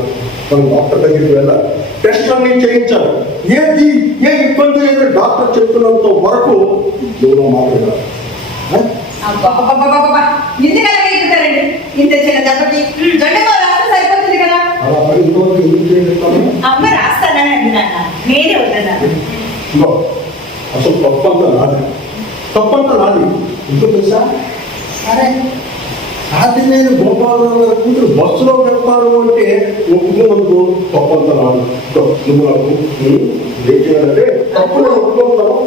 మనం డాక్టర్ దగ్గరికి వెళ్ళాలి, టెస్ట్ అన్ని చేయించాలి. ఏది ఏ ఇబ్బంది లేదు డాక్టర్ చెప్తున్నంత వరకు నువ్వు మాట్లాడాలి. ఎందుకలా వేగుతారండి? ఇంత చిన్న దెబ్బకి జెండగా రాస్తే సరిపోతుంది కదా. అలా పని ఇంతవరకు ఎందుకు చేయగలుగుతాను? అమ్మ రాస్తానని అంటున్నాను, నేనే వద్దన్నాను. అసలు తప్పంతా నాది, తప్పంతా నాది. ఇంకో తెలుసా? సరే అది నేను గోపాలరావు గారి కూతురు బస్సులో వెళ్తాను అంటే ఒప్పుకున్నందుకు తప్పంతా నాది. నువ్వు నాకు ఏం చేయాలంటే తప్పులో ఒప్పుకుంటాను.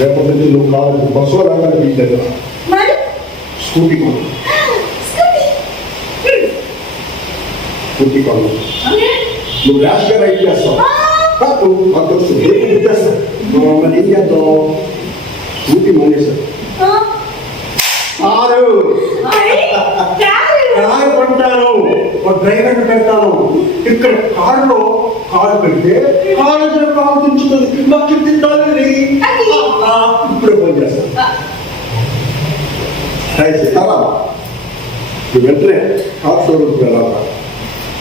రేపటి నుంచి నువ్వు కావాలి బస్సులో వెళ్ళాలని మీ దగ్గర స్కూటీ కొను. స్కూటీ కొను. నువ్వు ర్యాష్గా రైట్ చేస్తావు. నాకు తెలుసు, ఏం చేస్తావు మరి ఏం చేద్దాం? డ్యూటీ మానేశారు. కారు కారు కొంటాను, ఒక డ్రైవర్ని పెడతాను. ఇక్కడ కారులో కారు పెడితే కాలేజీలో కారు దించుతుంది. మాకు తింటాలి. ఇప్పుడు ఫోన్ చేస్తాను. ట్రై చేస్తారా? వెంటనే కార్ షోరూమ్కి వెళ్ళాలి.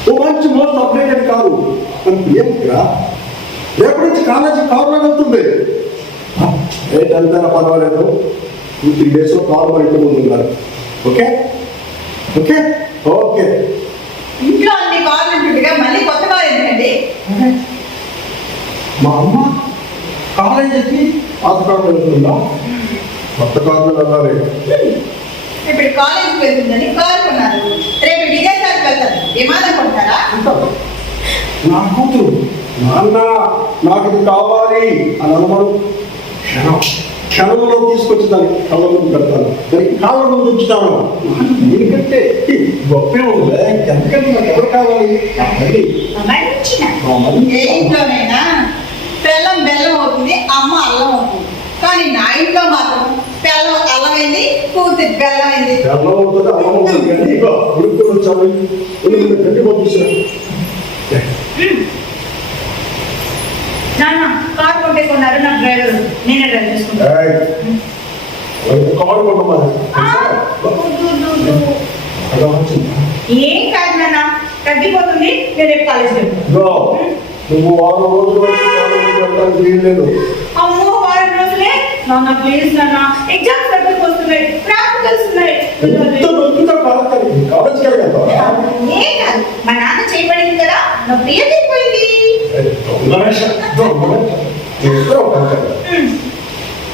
ఓ మంచి మోస్ట్ అప్డేటెడ్ కారు మనకి ఏంటిరా, రేపటి నుంచి కాలేజీ కారులో వెళ్తుంది. రేట్ అంతా పర్వాలేదు, 2-3 డేస్లో కారు మన ఇంటి ముందు ఉన్నారు. Okay okay okay. ఇంట్లో అన్ని కార్లు ఉంటుండగా మళ్ళీ కొత్త కారు ఎందుకండి? మా అమ్మ కాలేజీకి పాత కారు వెళ్తుందా? కొత్త కారులో వెళ్ళాలి. ఇప్పుడు కాలేజీకి వెళ్తుందని కారు కొన్నారు, రేపు విదేశాలకు వెళ్తారు, విమానం కొంటారా? నా కూతురు నాన్న నాకు ఇది కావాలి అని అనుమానం క్షణంలో తీసుకొచ్చి దాన్ని కళ్ళ ముందు పెడతాను, దానికి కాళ్ళ ముందు ఉంచుతాను. ఎందుకంటే గొప్పే ఉందా, ఎంతకంటే నాకు ఎవరు కావాలి? ఏ ఇంట్లోనైనా బెల్లం బెల్లం అవుతుంది, అమ్మ అల్లం అవుతుంది. కానీ నా ఇంట్లో మాత్రం బెల్లం అల్లమైంది, కూతురు బెల్లం అయింది. బెల్లం అవుతుంది, అమ్మ అవుతుంది. కానీ ఇక ఉడుకుని వచ్చాను, గట్టి పంపిస్తాను. నాన్న కారు కొంటే కొన్నారు, నా డ్రైవర్ నేనే డ్రైవ్ చేసుకుంటాను. కారు కొట్టమని ఏం కాదు నాన్న, తగ్గిపోతుంది, నేను రేపు కాలేజీకి వెళ్తాను. నువ్వు 6 రోజులు వెళ్ళడానికి వీల్లేదు. అమ్మో 6 రోజులే? నాన్న ప్లీజ్ నాన్న, ఎగ్జామ్స్ దగ్గరకు వస్తున్నాయి, ప్రాక్టికల్స్ ఉన్నాయి. కాలేజ్కి వెళ్ళగలుగుతావా? ఏం కాదు, మా నాన్న చేయబడింది కదా, నా ప్రియ అయిపోయింది.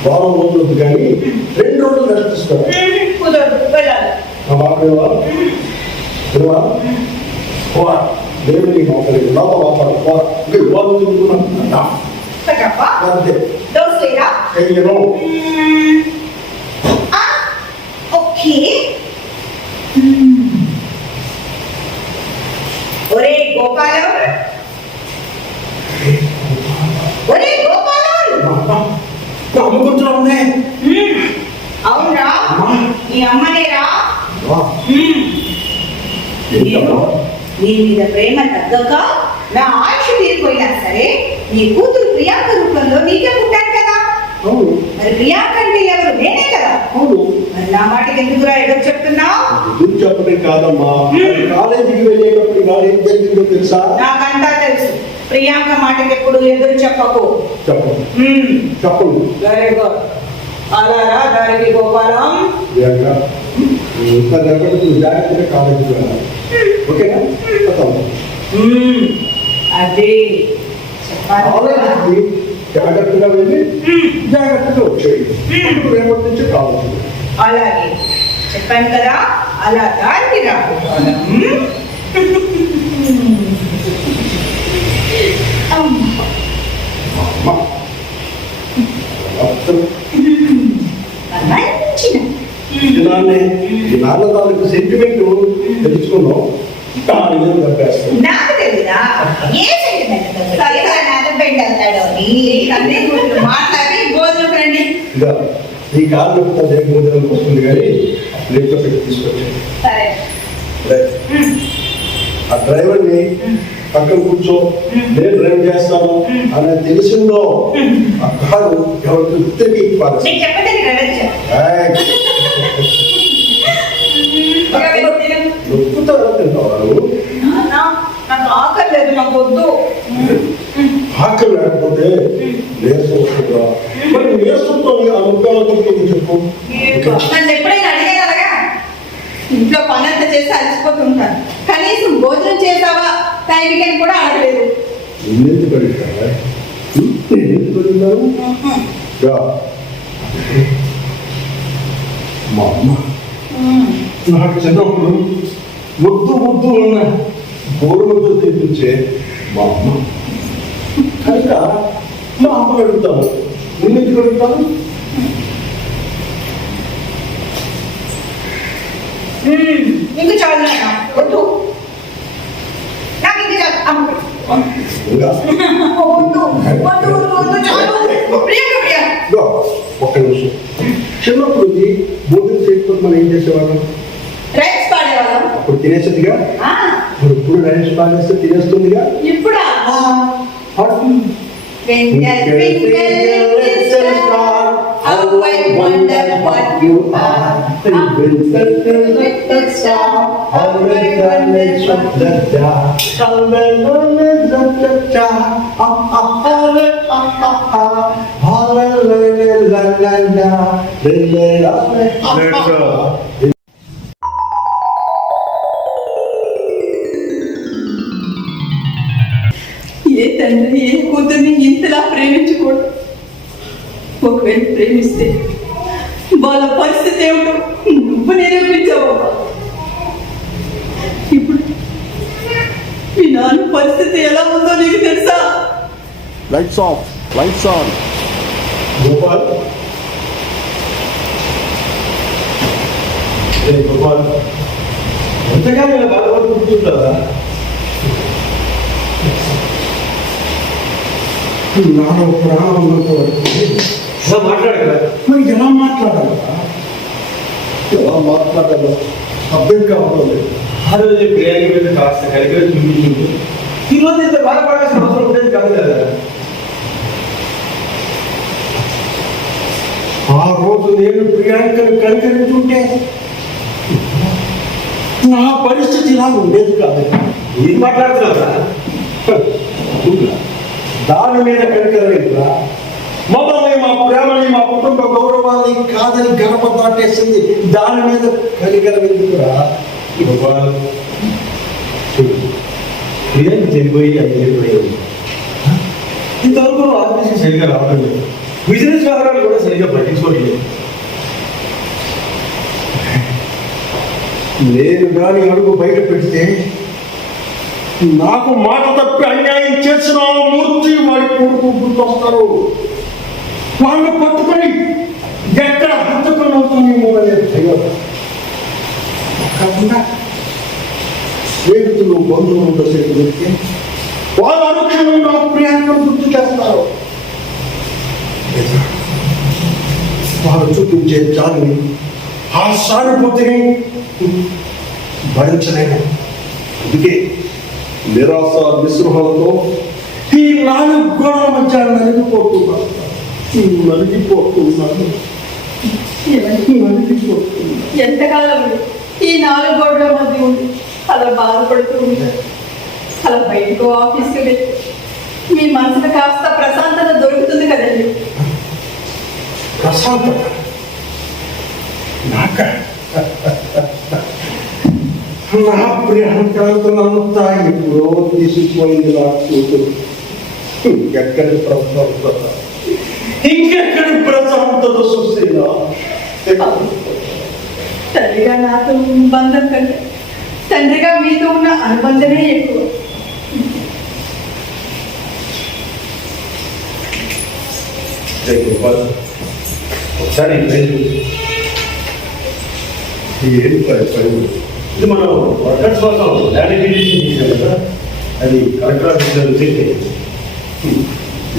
వారం రోజులు కానీ 2 రోజులు రెస్ట్ తీసుకోవాలి. కుదరదు, వెళ్ళాలి. నా మాట దేవుని మాట్లాడేది నాతో మాట్లాడు. చెప్పా అంతే దోశ లేదా? చెయ్యను. ఓకే. ఒరే గోపాలం, ఒరే గోపాలం. అమ్ముకుంటున్నా. అవునరా, నీ అమ్మనేరా. నీ మీద ప్రేమ తగ్గక నా ఆయుష్ తీరిపోయినా సరే నీ కూతురు ప్రియాంక రూపంలో నీకే పుట్టాను కదా. మరి ప్రియాంక అంటే ఎవరు? నేనే కదా. మరి నా మాటకి ఎందుకురా ఎదురు చెప్తున్నావు? ఎదురు చెప్పడం కాదమ్మా, కాలేజీకి వెళ్ళేటప్పుడు కాదు ఏం జరిగిందో తెలుసా? నాకంతా తెలుసు. ప్రియాంక మాటకి ఎప్పుడు ఎదురు చెప్పకు. చెప్పండి చెప్పండి. Very good. అలా రా దారికి గోపాలం. ప్రియాంక జాగ్రత్తగా కాలేజీకి వెళ్ళాలి. ఓకేనా? అదే చెప్పాలి. కాలేజీకి జాగ్రత్తగా వెళ్ళి జాగ్రత్తగా వచ్చేది. రేపటి నుంచి కాలేజీ. అలాగే చెప్పాను కదా, అలా దారికి రా గోపాలం. నాన్న తాలూకు సెంటిమెంట్ తెలుసుకున్నాం. నాకు తెలీదా ఏ సెంటిమెంట్ వెళ్తాడో అని మాట్లాడి భోజనం రండి. ఈ కారు భోజనం వస్తుంది కానీ ప్లేట్లో పెట్టి తీసుకొచ్చాను. సరే ఆ డ్రైవర్ని పక్కన కూర్చో, నేను డ్రైవ్ చేస్తాను అని తెలిసిందో ఆ కారు ఎవరికి తిరిగి నాకు ఆకలి లేదు, నాకు వద్దు. ఆకలి లేకపోతే నీరసం వస్తుందా? మరి నీరసంతో ఆ ముగ్గాలతో చెప్పు. నన్ను ఎప్పుడైనా అడిగేలాగా ఇంట్లో పనంతా చేసి అలసిపోతుంటాను, కనీసం భోజనం చేసావా టైంకి అని కూడా అడగలేదు. ఎందుకు అడుగుతావా? ఎందుకు అడుగుతావు? మా అమ్మ నాకు చిన్నప్పుడు ముద్దు ముద్దు ఉన్న గోరు ముద్దు తెప్పించే మా అమ్మ. కనుక మా అమ్మ అడుగుతాను, ఎందుకు అడుగుతాను? ఇంక చాలు నాన్న, వద్దు. నాకు ఇంక చాలు. వద్దు వద్దు వద్దు వద్దు చాలు. ప్రియాంక ప్రియాంక ఒక్క నిమిషం. చేసేవాళ్ళం? రైట్స్ పాడేవాళ్ళం. అప్పుడు తినేసేదిగా. ఆ, ఇప్పుడు ఇప్పుడు రైట్స్ పాడేస్తే తినేస్తుందిగా. ఇప్పుడా? Twinkle, twinkle, little star, how I wonder what you are. Twinkle, twinkle, little star, how I wonder what you are. ఏ తండ్రి ఏ కూతుర్ని ఇంతలా ప్రేమించకూడదు. ఒకవేళ ప్రేమిస్తే వాళ్ళ పరిస్థితి ఏమిటో నువ్వు నిరూపించావు. ఇప్పుడు మీ నాన్న పరిస్థితి ఎలా ఉందో నీకు తెలుసా? Lights off. Lights on. Gopal, Gopal, ఎంతగా నేను బాధపడుతుంటుందా? నాలో ప్రాణం ఉన్నంత వరకు అలా మాట్లాడగలరా? మరి ఎలా మాట్లాడాలి? ఎలా మాట్లాడాలో అర్థం కావట్లేదు. ఆ రోజు ప్రియాంక మీద కాస్త కలిగి చూపించుంటూ ఈరోజు ఇంత బాధపడాల్సిన అవసరం ఉండేది కాదు కదా. ఆ రోజు నేను ప్రియాంకను కనికరించుంటే నా పరిస్థితి ఇలా ఉండేది కాదు. ఏం మాట్లాడుతున్నావురా? దాని మీద కనికరించరా? మమ్మల్ని, మా ప్రేమని, మా కుటుంబ గౌరవాన్ని కాదని గడప దాటేసింది. దాని మీద కనికరించురా? ప్రియాంక చనిపోయి అది చనిపోయింది. ఇంతవరకు ఆఫీస్కి సరిగ్గా రావడం లేదు. బిజినెస్ వ్యవహారాలు కూడా సరిగ్గా పట్టించుకోవట్లేదు. నేను కానీ అడుగు బయట పెడితే నాకు మాట తప్పి అన్యాయం చేసిన ఆ మూర్తి వాడి కొడుకు గుర్తొస్తారు. వాళ్ళు పట్టుకొని ఎక్కడ హత్తుకున్నామో అనే భయం కాకుండా స్నేహితులు, బంధువులు ఉండసేపు పెడితే వాళ్ళు అనుక్షణం నా ప్రియాంకను గుర్తు చేస్తారు. వాళ్ళు చూపించే జాలిని, ఆ సానుభూతిని భరించలేను. అందుకే నిరాశ నిస్పృహలతో ఈ 4 గోడల మధ్య నలిగిపోతున్నాను. ఎంతకాలం ఈ 4 గోడల మధ్య ఉంది అలా బాధపడుతూ ఉంటారు. అలా బయటకు ఆఫీస్కి వెళ్ళి మీ మనసుకు కాస్త ప్రశాంతత దొరుకుతుంది కదండి. ప్రశాంతత నాక నా ప్రియాంకంతా ఎప్పుడో తీసుకుపోయింది. నా కూతురు ఎక్కడి ప్రశాంతత, ఇంకెక్కడి ప్రశాంతత చూసేలా. తల్లిగా నాతో బంధం కంటే తండ్రిగా మీతో ఉన్న అనుబంధమే ఎక్కువ. ఒకసారి ఏం పని? ఇది మనం వర్కర్స్ కోసం ల్యాండ్ అక్విజిషన్ చేసాం కదా, అది కలెక్టర్ ఆఫీస్లో రిజెక్ట్ అయ్యింది.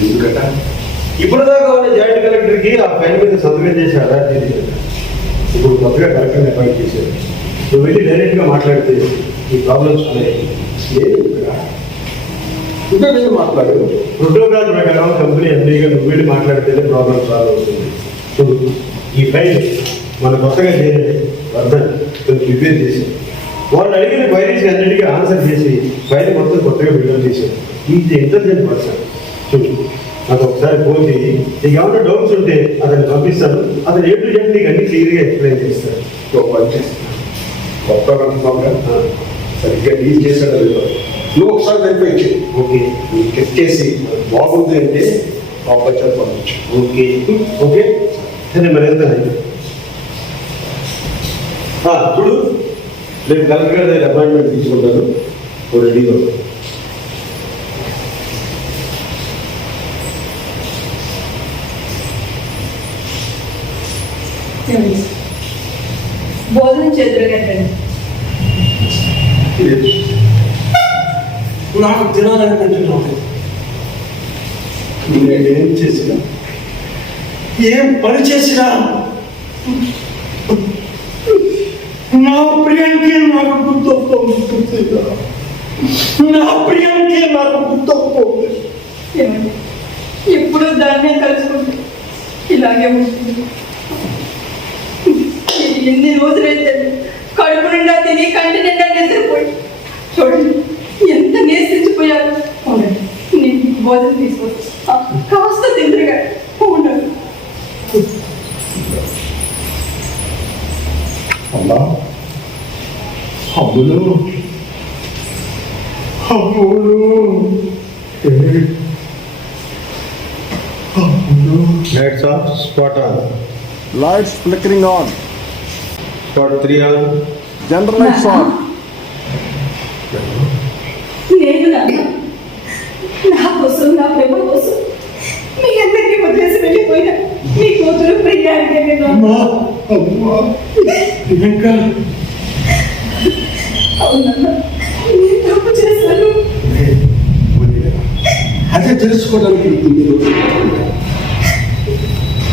ఎందుకట? ఇప్పుడు దాకా ఉన్న జాయింట్ కలెక్టర్కి ఆ ఫైల్ మీద సంతకం చేసి అథారిటీ లేదు. ఇప్పుడు కొత్తగా కలెక్టర్ని అపాయింట్ చేశారు. నువ్వు వెళ్ళి డైరెక్ట్గా మాట్లాడితే ఈ ప్రాబ్లమ్స్ ఉన్నాయి. ఇంకా నేను మాట్లాడు. ప్రోటోకాల్ ప్రకారం కంపెనీ ఎండీగా నువ్వు వెళ్ళి మాట్లాడితేనే ప్రాబ్లం సాల్వ్ అవుతుంది. సో ఈ ఫైల్ మన కొత్తగా చేయాలి వర్ధన్ కొంచెం ప్రిపేర్ చేశాం. వాళ్ళు అడిగిన క్వైరీస్ అన్నిటికీ ఆన్సర్ చేసి ఫైల్ మొత్తం కొత్తగా బిల్డప్ చేశారు. Is intelligent person. చూడు, నాకు ఒకసారి ఫోన్ చేయి, నీకు ఏమైనా డౌట్స్ ఉంటే అతన్ని పంపిస్తాను. అతను ఏ టు జెడ్ నీకు అన్ని క్లియర్గా ఎక్స్ప్లెయిన్ చేస్తాను. ఒక పని చేస్తాను. కొత్తగా సరిగ్గా డీల్ చేశాడు. నువ్వు ఒకసారి వెరిఫై చేయి. ఓకే, చెక్ చేసి బాగుంది అంటే ఆపరేషన్ పంపించు. ఓకే ఓకే సరే, మరి వెళ్తాను. చూడు, రేపు కలెక్టర్ గారి దగ్గర అపాయింట్మెంట్ తీసుకుంటాను. రెడీగా భోజనం చేతులు కట్టండి. నాకు తినాలనుకుంటున్నాను. నేనేం చేసినా, ఏం పని చేసినా నా ప్రియాంకే నాకు గుర్తొస్తుంది. నా ప్రియాంకే నాకు గుర్తొస్తుంది. ఏమండి, ఎప్పుడు దాన్నే తలుచుకుంటే ఇలాగే ఉంటుంది. ఇది ఎన్ని రోజులైతే కడుపు నిండా తిని కంటి నిండా నిద్రపోయి చూడండి ఎంత నేర్చించిపోయారు. అవునండి, నేను భోజనం తీసుకోవచ్చు, కాస్త తిందరగా ఉండాలి. అమ్మా, Ammulu, Ammulu, lights off, spot on, Lights flickering on. Spot 3 on. General lights on. నేను నా కోసం, నా ప్రేమ కోసం మీ అందరికీ వదిలేసి వెళ్ళిపోయిన మీ కూతురు ప్రియాంక. అమ్మా, అమ్మా, ఇంకా అవునన్నా, నేను తప్పు చేశాను. అదే తెలుసుకోవడానికి ఇన్ని రోజులు.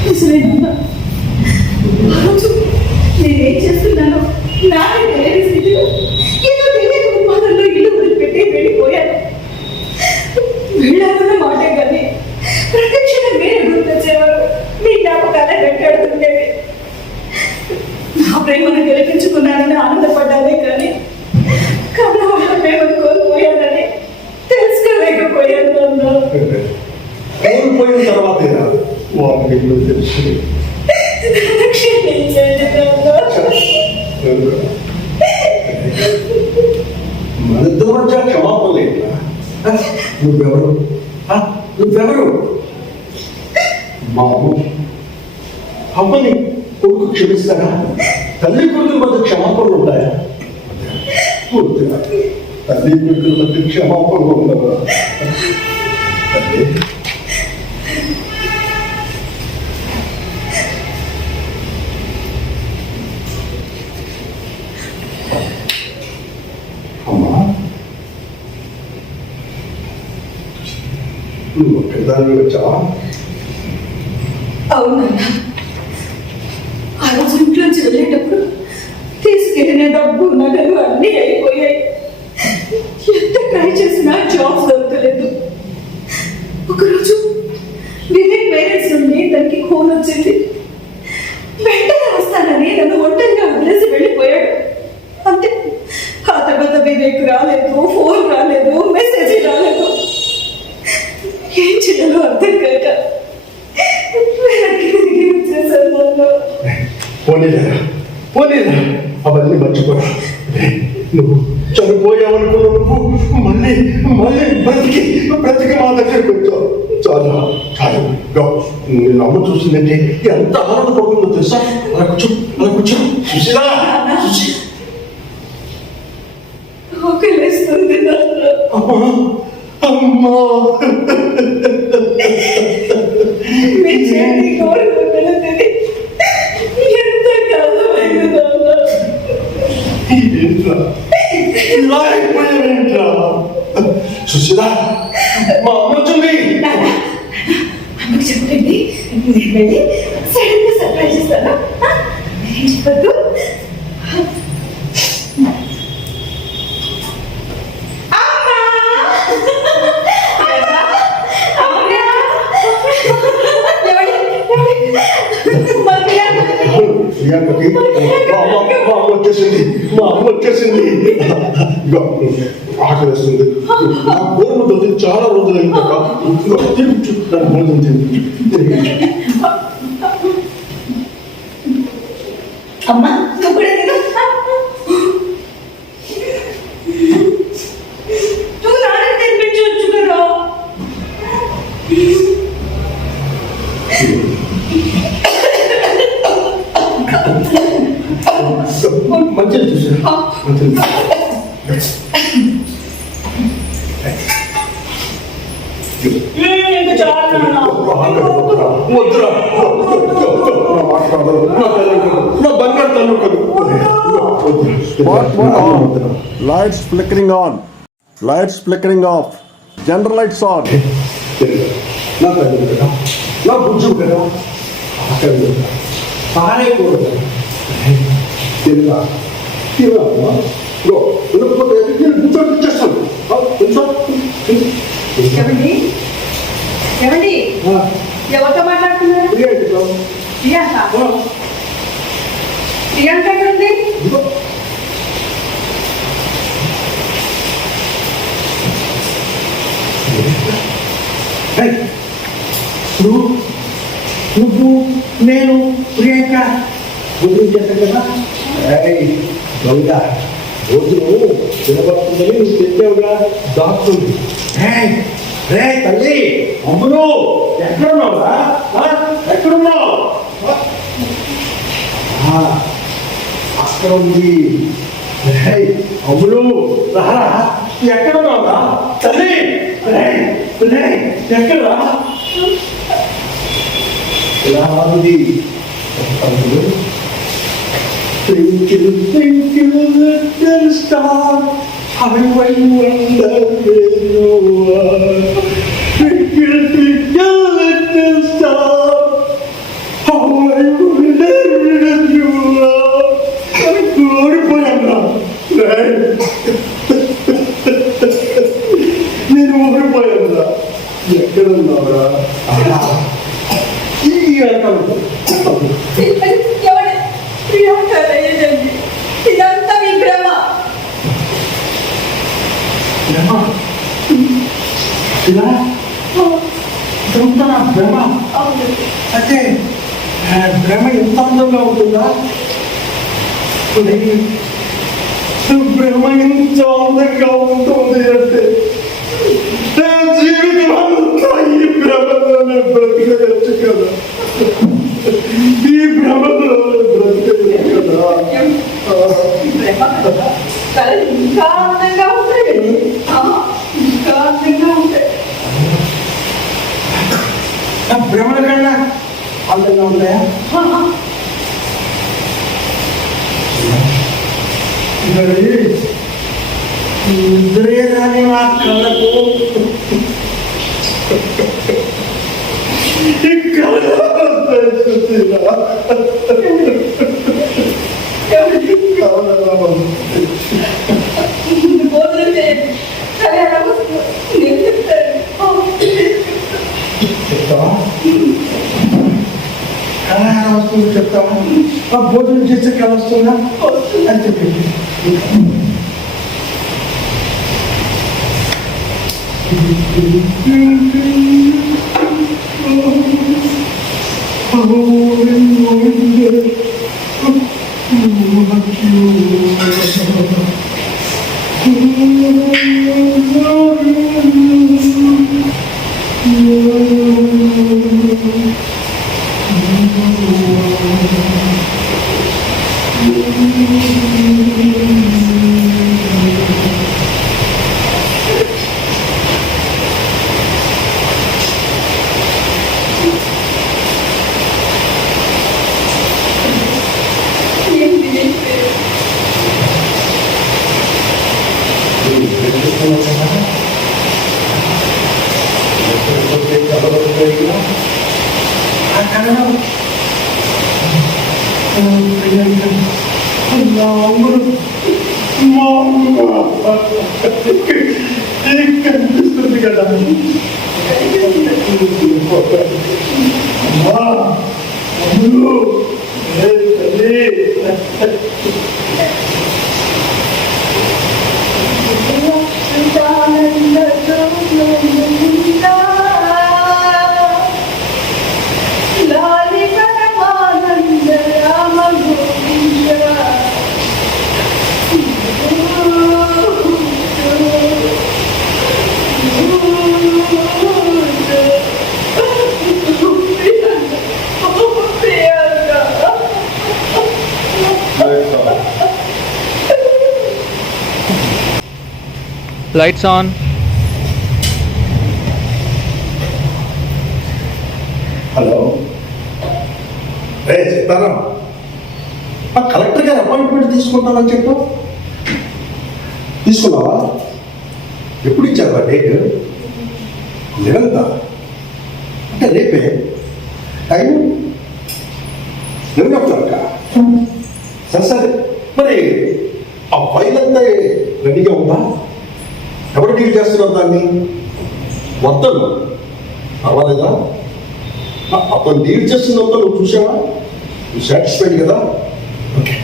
నిజమేనన్నా, ఆ రోజు నేనేం చేస్తున్నానో నాకే తెలియని స్థితిలో ఏదో తెలియని ఉన్మాదంలో ఇల్లు వదిలిపెట్టి వెళ్ళిపోయాను. వెళ్ళాలన్న మాటే కానీ ప్రత్యక్షంగా మీరే గుర్తొచ్చేవారు. మీ జ్ఞాపకాలే వెంటాడుతుండేవి. నా ప్రేమను గెలిపించుకున్నానని ఆనందపడ్డానే కానీ కన్నా వాళ్ళ ప్రేమను కోల్పోయానని తెలుసుకోలేకపోయాను. అన్నా, కోల్పోయిన తర్వాతే వాళ్ళకి ఎన్నో తెలుసు. క్షమించండి నాన్న. మన ఇద్దరి మధ్య క్షమాపణ లేదు. నువ్వెవరు? నువ్వెవరు? మా అమ్మని కొడుకు క్షమిస్తారా? తల్లి కొడుకుల మధ్య క్షమాపణలు ఉంటాయా? పూర్తిగా తల్లి కొడుకుల మధ్య క్షమాపణలు ఉండవా? తల్లి, అమ్మా, నువ్వు ఒక్కదాన్ని వచ్చావా? అవునన్నా, ఆ రోజు ఇంట్లోంచి వెళ్ళేటప్పుడు తీసుకెళ్ళిన డబ్బు నగలు అన్నీ అయిపోయాయి. ఎంత ట్రై చేసినా జాబ్ దొరకలేదు. ఒకరోజు వివేక్ పేరెంట్స్ నుండి దానికి ఫోన్ వచ్చింది. వెంటనే వస్తానని నన్ను ఒంటరిగా వదిలేసి వెళ్ళిపోయాడు. అంతే. ఆ తర్వాత వివేక్ రాలేదు, ఫోన్ రాలేదు, మెసేజ్ రాలేదు. ఏం చేయాలో అర్థం కాక వెనక్కి తిరిగి వచ్చేసాను. పోనీరా, పోనీరా, అవన్నీ మర్చిపోరా. నువ్వు చనిపోయావనుకున్న నువ్వు మళ్ళీ మళ్ళీ బ్రతికి మా దగ్గరికి వచ్చావు. చాలా చాలు. నేను అమ్మ చూసిందంటే ఎంత ఆనందపడుతుందో తెలుసా? అలా కూర్చో, అలా కూర్చో. చూసిరా, చూసి. ఆకలేస్తుంది నాన్న. అమ్మా, అమ్మా, మీ చేతి కోరుకున్నది తిని ఎంత కాలమైంది నాన్న. ఏంట్రా ఇలా అయిపోయావేంట్రా? సుశీలా, మా అమ్మ వచ్చింది. అమ్మకి చెప్పండి, నేను వెళ్ళి సడన్ గా సర్ప్రైజ్ ఇస్తాను. ఏం చెప్పద్దు. ప్రియాంకకి మా అమ్మ వచ్చేసింది. మా అమ్మ వచ్చేసింది. ఆకలిస్తుంది. నా కోరిక దొరికి చాలా రోజులైంది కదా. తినిపించు, నాకు భోజనం తినిపించు. అమ్మా, నువ్వు కూడా తిను. నువ్వు నాన్నకి తినిపించవచ్చు కదా. మంచిగా చూసా. మంచిగా ఇంకా చాలా వద్దురా, మాట్లాడదు. నా బంగారు తల్లు కదా. Spot 1 on. Lights flickering on. Lights flickering off. General lights on. నా తల్లి కదా, నా బుజ్జు కదా. ఆకలి కదా, పారే కూడా తెలుగా వినకపోతే నేను కూర్చొని ఇచ్చేస్తాను. తెలుసా? ఏమండి ఏమండి ఎవరితో మాట్లాడుతున్నారు? ప్రియాంక ప్రియాంక ఎక్కడుంది? నువ్వు నేను ప్రియాంక భోజనం చేశాను కదా. దొంగ రోజును వినబడుతుందని నువ్వు చెప్పావుగా డాక్టర్. రే తల్లి అమ్ములు ఎక్కడున్నావురా? ఎక్కడున్నావు? అక్కడ ఉంది. అమ్ములు రారా, ఎక్కడున్నావురా తల్లి? ఎక్కడా? ఇలా ఉంది. Twinkle, twinkle, little star, how I wonder where you are. Twinkle, twinkle, little star, how I wonder where you are. ఓడిపోయాను. నేను ఓడిపోయాను. ఎక్కడున్నావురా? ప్రియాంక లేదండి, ఇదంతా మీ భ్రమ. ఇలా ఇదంతా నా భ్రమ. అవును, అయితే భ్రమ ఎంత అందంగా ఉంటుందా? భ్రమ ఎంత అందంగా ఉంటుంది అంటే నా జీవితం అంతా ఈ భ్రమలోనే బ్రతికవచ్చు కదా. ఈ భ్రమలోనే బ్రతికవచ్చు కదా. భ్రమ కళలు ఇంకా అందంగా ఉంటాయండి, ఇంకా అందంగా ఉంటాయి. నా భ్రమల కన్నా అందంగా ఉంటాయా? నిద్రే రాని నా కళ్ళకు భోజనం చేయండి, సరే అలా వస్తుంది. నేను చెప్తాను. ఎలా వస్తుంది చెప్తావా? ఆ భోజనం చేస్తే కళ వస్తుందా? అని చెప్పింది. కనిపిస్తుంది కదా. Lights on. హలో సీతారాం, ఆ కలెక్టర్ గారు అపాయింట్మెంట్ తీసుకుంటానని చెప్పు. తీసుకున్నావా? ఎప్పుడు ఇచ్చారు ఆ డేట్? 11th అంటే రేపే. Time 11 o'clock. సరే సరే, మరి చేస్తున్నారు దాన్ని? వద్దను అవ్వలేదా? అతను డీల్ చేస్తుందంతా నువ్వు చూసావా? నువ్వు సాటిస్ఫైడ్ కదా? ఓకే,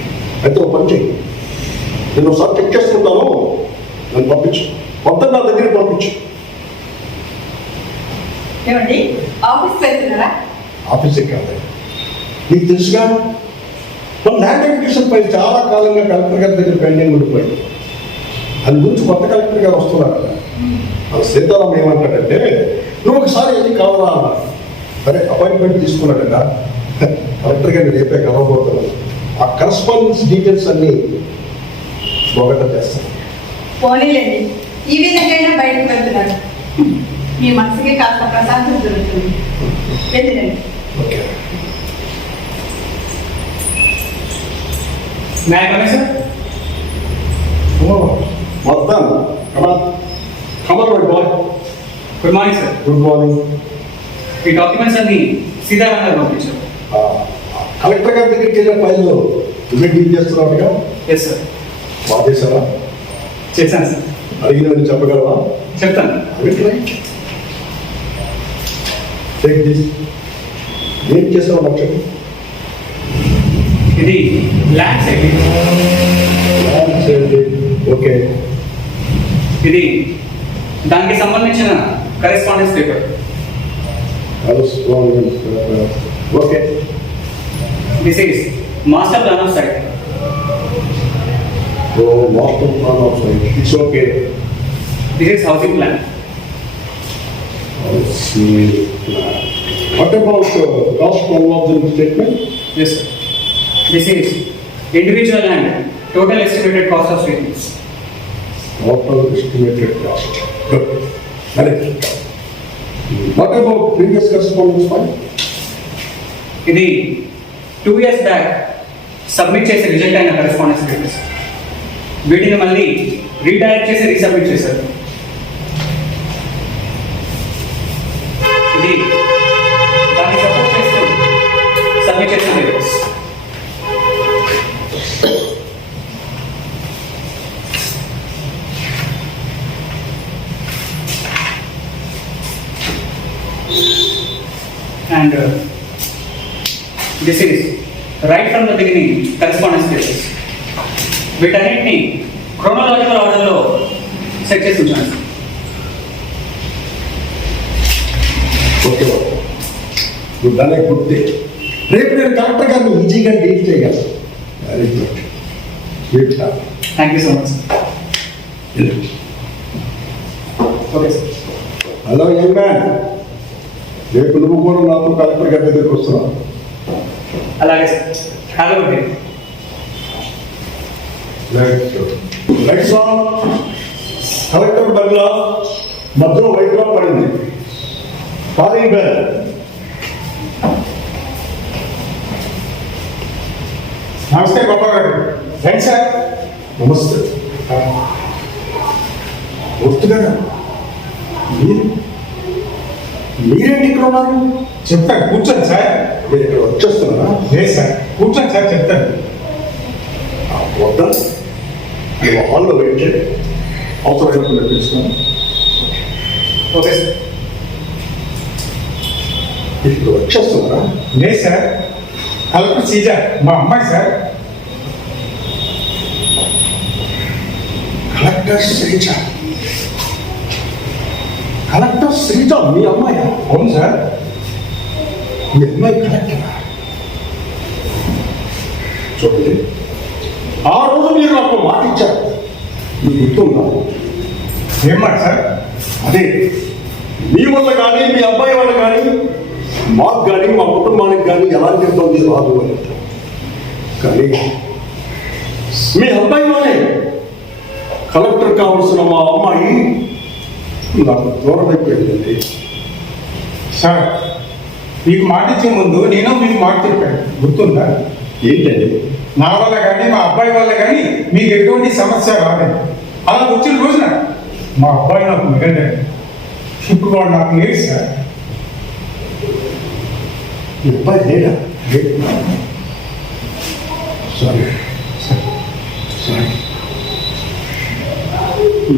అయితే ఒక పని చెయ్యి, నేను ఒకసారి చెక్ చేసుకుంటాను, నన్ను పంపించు. మొత్తం నా దగ్గరికి పంపించు. ఏమండి, ఆఫీస్కి వెళ్తున్నారా? ఆఫీస్కి కాదు, నీకు తెలుసుగా మన ల్యాండ్ అక్విజిషన్ ఫైల్ చాలా కాలంగా కలెక్టర్ గారి దగ్గర పెండింగ్ ఉండిపోయింది. దాని గురించి కొత్త కలెక్టర్ గారు వస్తున్నారు కదా, మన సీతారాం ఏమంటాడంటే, నువ్వు ఒకసారి ఏది కావాలా అన్నారు. సరే, అపాయింట్మెంట్ తీసుకున్నాడట. కలెక్టర్ గారిని రేపే కలవబోతున్నాను. ఆ కరస్పాండెన్స్ డీటెయిల్స్ అన్నీ ఒకట చేస్తాను. పోనీలేండి, ఈ విధంగా బయటకు వెళ్తున్నారు, మీ మనసుకి కాస్త ప్రశాంతత దొరుకుతుంది. వెళ్ళండి. ఓకే. మొత్తం కమర్ boy. Good morning sir. Good morning. ఈ డాక్యుమెంట్స్ అన్ని సీతారాం గారు పంపించారు. కలెక్టర్ గారి దగ్గరికి వెళ్ళే ఫైల్లో నువ్వే డీల్ చేస్తున్నావుగా? Yes sir. బాగా చేశారా? చేశాను సార్. అడిగినవన్నీ చెప్పగలవా? చెప్తాను. ఏం చేసావు నాకు చెప్పు. ఇది ల్యాండ్ సైట్. ఓకే. ఇది దానికి సంబంధించిన correspondence paper. Okay. This is master plan of site. Master plan of site. It's okay. This is housing plan. What about cost conversion statement? Yes sir. This is individual and total estimated cost of statements. Total estimated cost. Good. Correct. What about previous correspondence file? ఇది 2 years back submit చేసి reject అయిన correspondence papers. వీటిని మళ్ళీ redirect చేసి resubmit చేశారు. ఇది దాన్ని support చేస్తూ సబ్మిట్ చేసిన papers. And this is right from the beginning correspondence papers. వీటన్నిటిని క్రోనాలజికల్ ఆర్డర్లో సెట్ చేసి ఉంచాను. ఓకే. గుడ్ అనే గుర్తే. రేపు నేను కలెక్టర్ గారిని ఈజీగా డీల్ చేయగలను. Very good. Thank you so much sir. Okay sir. Hello young man, రేపు నువ్వు కూడా నాతో కలెక్టర్ గారి దగ్గరికి వస్తున్నావు. అలాగే sir. Have a good day. Lights on. Collector bungalow మధ్యలో వైట్ డ్రాప్ పడింది. Calling bell. నమస్తే గోపాల్ గారు. రండి సార్. నమస్తే. వస్తుగా మీరేంటి ఇక్కడ ఉన్నారు? చెప్తాను, కూర్చోండి సార్. మీరు ఇక్కడ వచ్చేస్తున్నారా? లేదు సార్, కూర్చోండి సార్, చెప్తాను. వద్దా, నువ్వు హాల్లో వెయిట్ చేయి, అవసరమైనప్పుడు తెలుసుకున్నాను. Okay sir. ఇక్కడ వచ్చేస్తున్నారా? లేదు సార్, కలెక్టర్ సీజా మా అమ్మాయి sir. Collector Sreeja. Collector Sreeja మీ అమ్మాయి? అవును సార్. మీ అమ్మాయి కలెక్టరా? చూడండి, ఆ రోజు మీరు నాకు మాట ఇచ్చారు, మీకు గుర్తుందా? ఏం మాట సార్? అదే, మీ వల్ల కానీ మీ అబ్బాయి వల్ల కానీ మాకు కానీ మా కుటుంబానికి కానీ ఎలాంటి ఇబ్బంది రాదు అని. కానీ మీ అబ్బాయి వల్లే కలెక్టర్ కావాల్సిన మా అమ్మాయి నాకు దూరం అయిపోయిందండి. సార్, మీకు మాట ఇచ్చే ముందు నేను మీకు మాట చెప్పాను, గుర్తుందా? ఏంటండి? నా వల్ల కానీ మా అబ్బాయి వల్ల కానీ మీకు ఎటువంటి సమస్య రాలేదు. అలా వచ్చిన రోజున మా అబ్బాయి నాకు మిగలేదు. ఇప్పుడు వాడు నాకు లేదు సార్. మీ అబ్బాయి లేడా? Sorry sorry.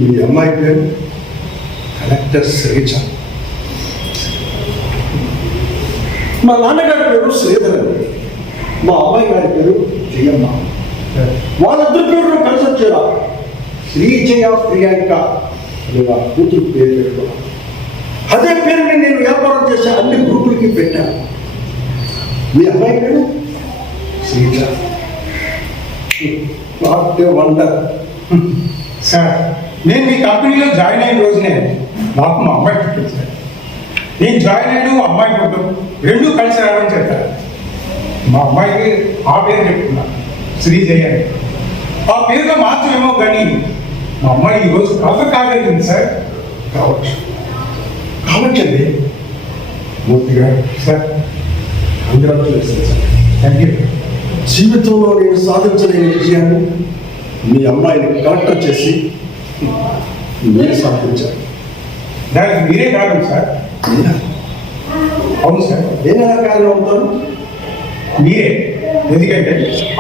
మీ అమ్మాయి పేరు? కలెక్టర్ శ్రీజ. మా నాన్నగారి పేరు శ్రీధర్ అండి, మా అమ్మాయి గారి పేరు జయమ్మ. వాళ్ళిద్దరి పేరు కలిసి వచ్చేలా శ్రీజయ ప్రియాంక అని వాళ్ళ కూతురు పేరు పెట్టుకున్నాను. అదే పేరుని నేను వ్యాపారం చేసే అన్ని గ్రూపులకి పెట్టాను. మీ అమ్మాయి పేరు Sreeja. What a wonder. Sir, నేను మీ కంపెనీలో జాయిన్ అయిన రోజునే నాకు మా అమ్మాయి పుట్టింది సార్. నేను జాయిన్ అయ్యాను, అమ్మాయి పుట్టడం రెండూ కలిసి రావడం చెప్పారు. మా అమ్మాయికి ఆ పేరు చెప్తున్నాను, శ్రీజయ అని. ఆ పేరులో మాత్రమేమో కానీ మా అమ్మాయి ఈరోజు కలర్ కాగలిగింది సార్. కావచ్చు కావచ్చండి. మూర్తి గారు sir. Congratulation sir. Thank you. జీవితంలో నేను సాధించలేని విజయాన్ని మీ అమ్మాయిని కలెక్టర్ చేసి మీరు సాధించారు. దానికి మీరే కారణం సార్. నేనా? అవును సార్, నేను ఎలా కారణం అవుతాను? మీరే. ఎందుకంటే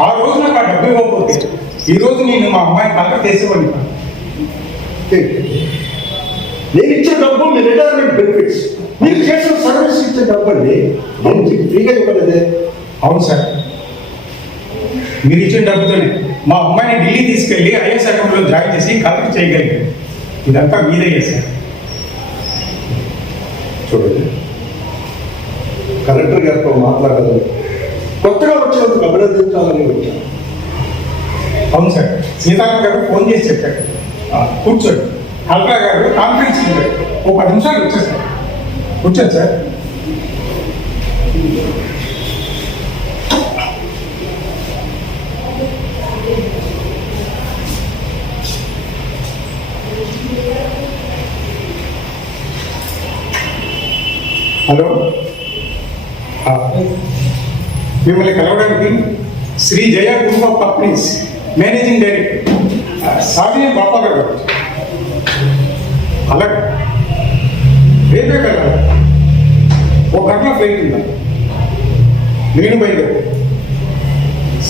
ఆ రోజు నాకు ఆ డబ్బు ఇవ్వకపోతే ఈ రోజు నేను మా అమ్మాయిని కలెక్టర్ చేసేవాడిని కాదు. నేను ఇచ్చే డబ్బు మీ రిటైర్మెంట్ బెనిఫిట్స్, మీరు చేసిన సర్వీస్ ఇచ్చే డబ్బు అండి. నేను మీకు ఫ్రీగా ఇవ్వలేదే. అవును సార్, మీరు ఇచ్చిన డబ్బుతోనే మా అమ్మాయిని ఢిల్లీ తీసుకెళ్ళి ఐఎస్ అకౌంట్లో జాయిన్ చేసి కలెక్ట్ చేయగలిగారు. ఇదంతా మీదే సార్. చూడండి, కలెక్టర్ గారితో మాట్లాడదు, కొత్తగా వచ్చినందుకు అభినందించాలని వచ్చాను. అవును సార్, సీతారాం గారు ఫోన్ చేసి చెప్పారు. కూర్చోండి. కలెక్టర్ గారు కాన్ఫరెన్స్ ఇచ్చారు. ఓ 10 నిమిషాలు వచ్చేసారు. కూర్చోండి సార్. హలో, మిమ్మల్ని కలవడానికి Sri Jaya group of companies managing director Sadhana Bapa గారు. అలాగే రేపే కదా, ఒక గంటలో ఫ్లైట్ ఉందా? నేను బయలుదేరు.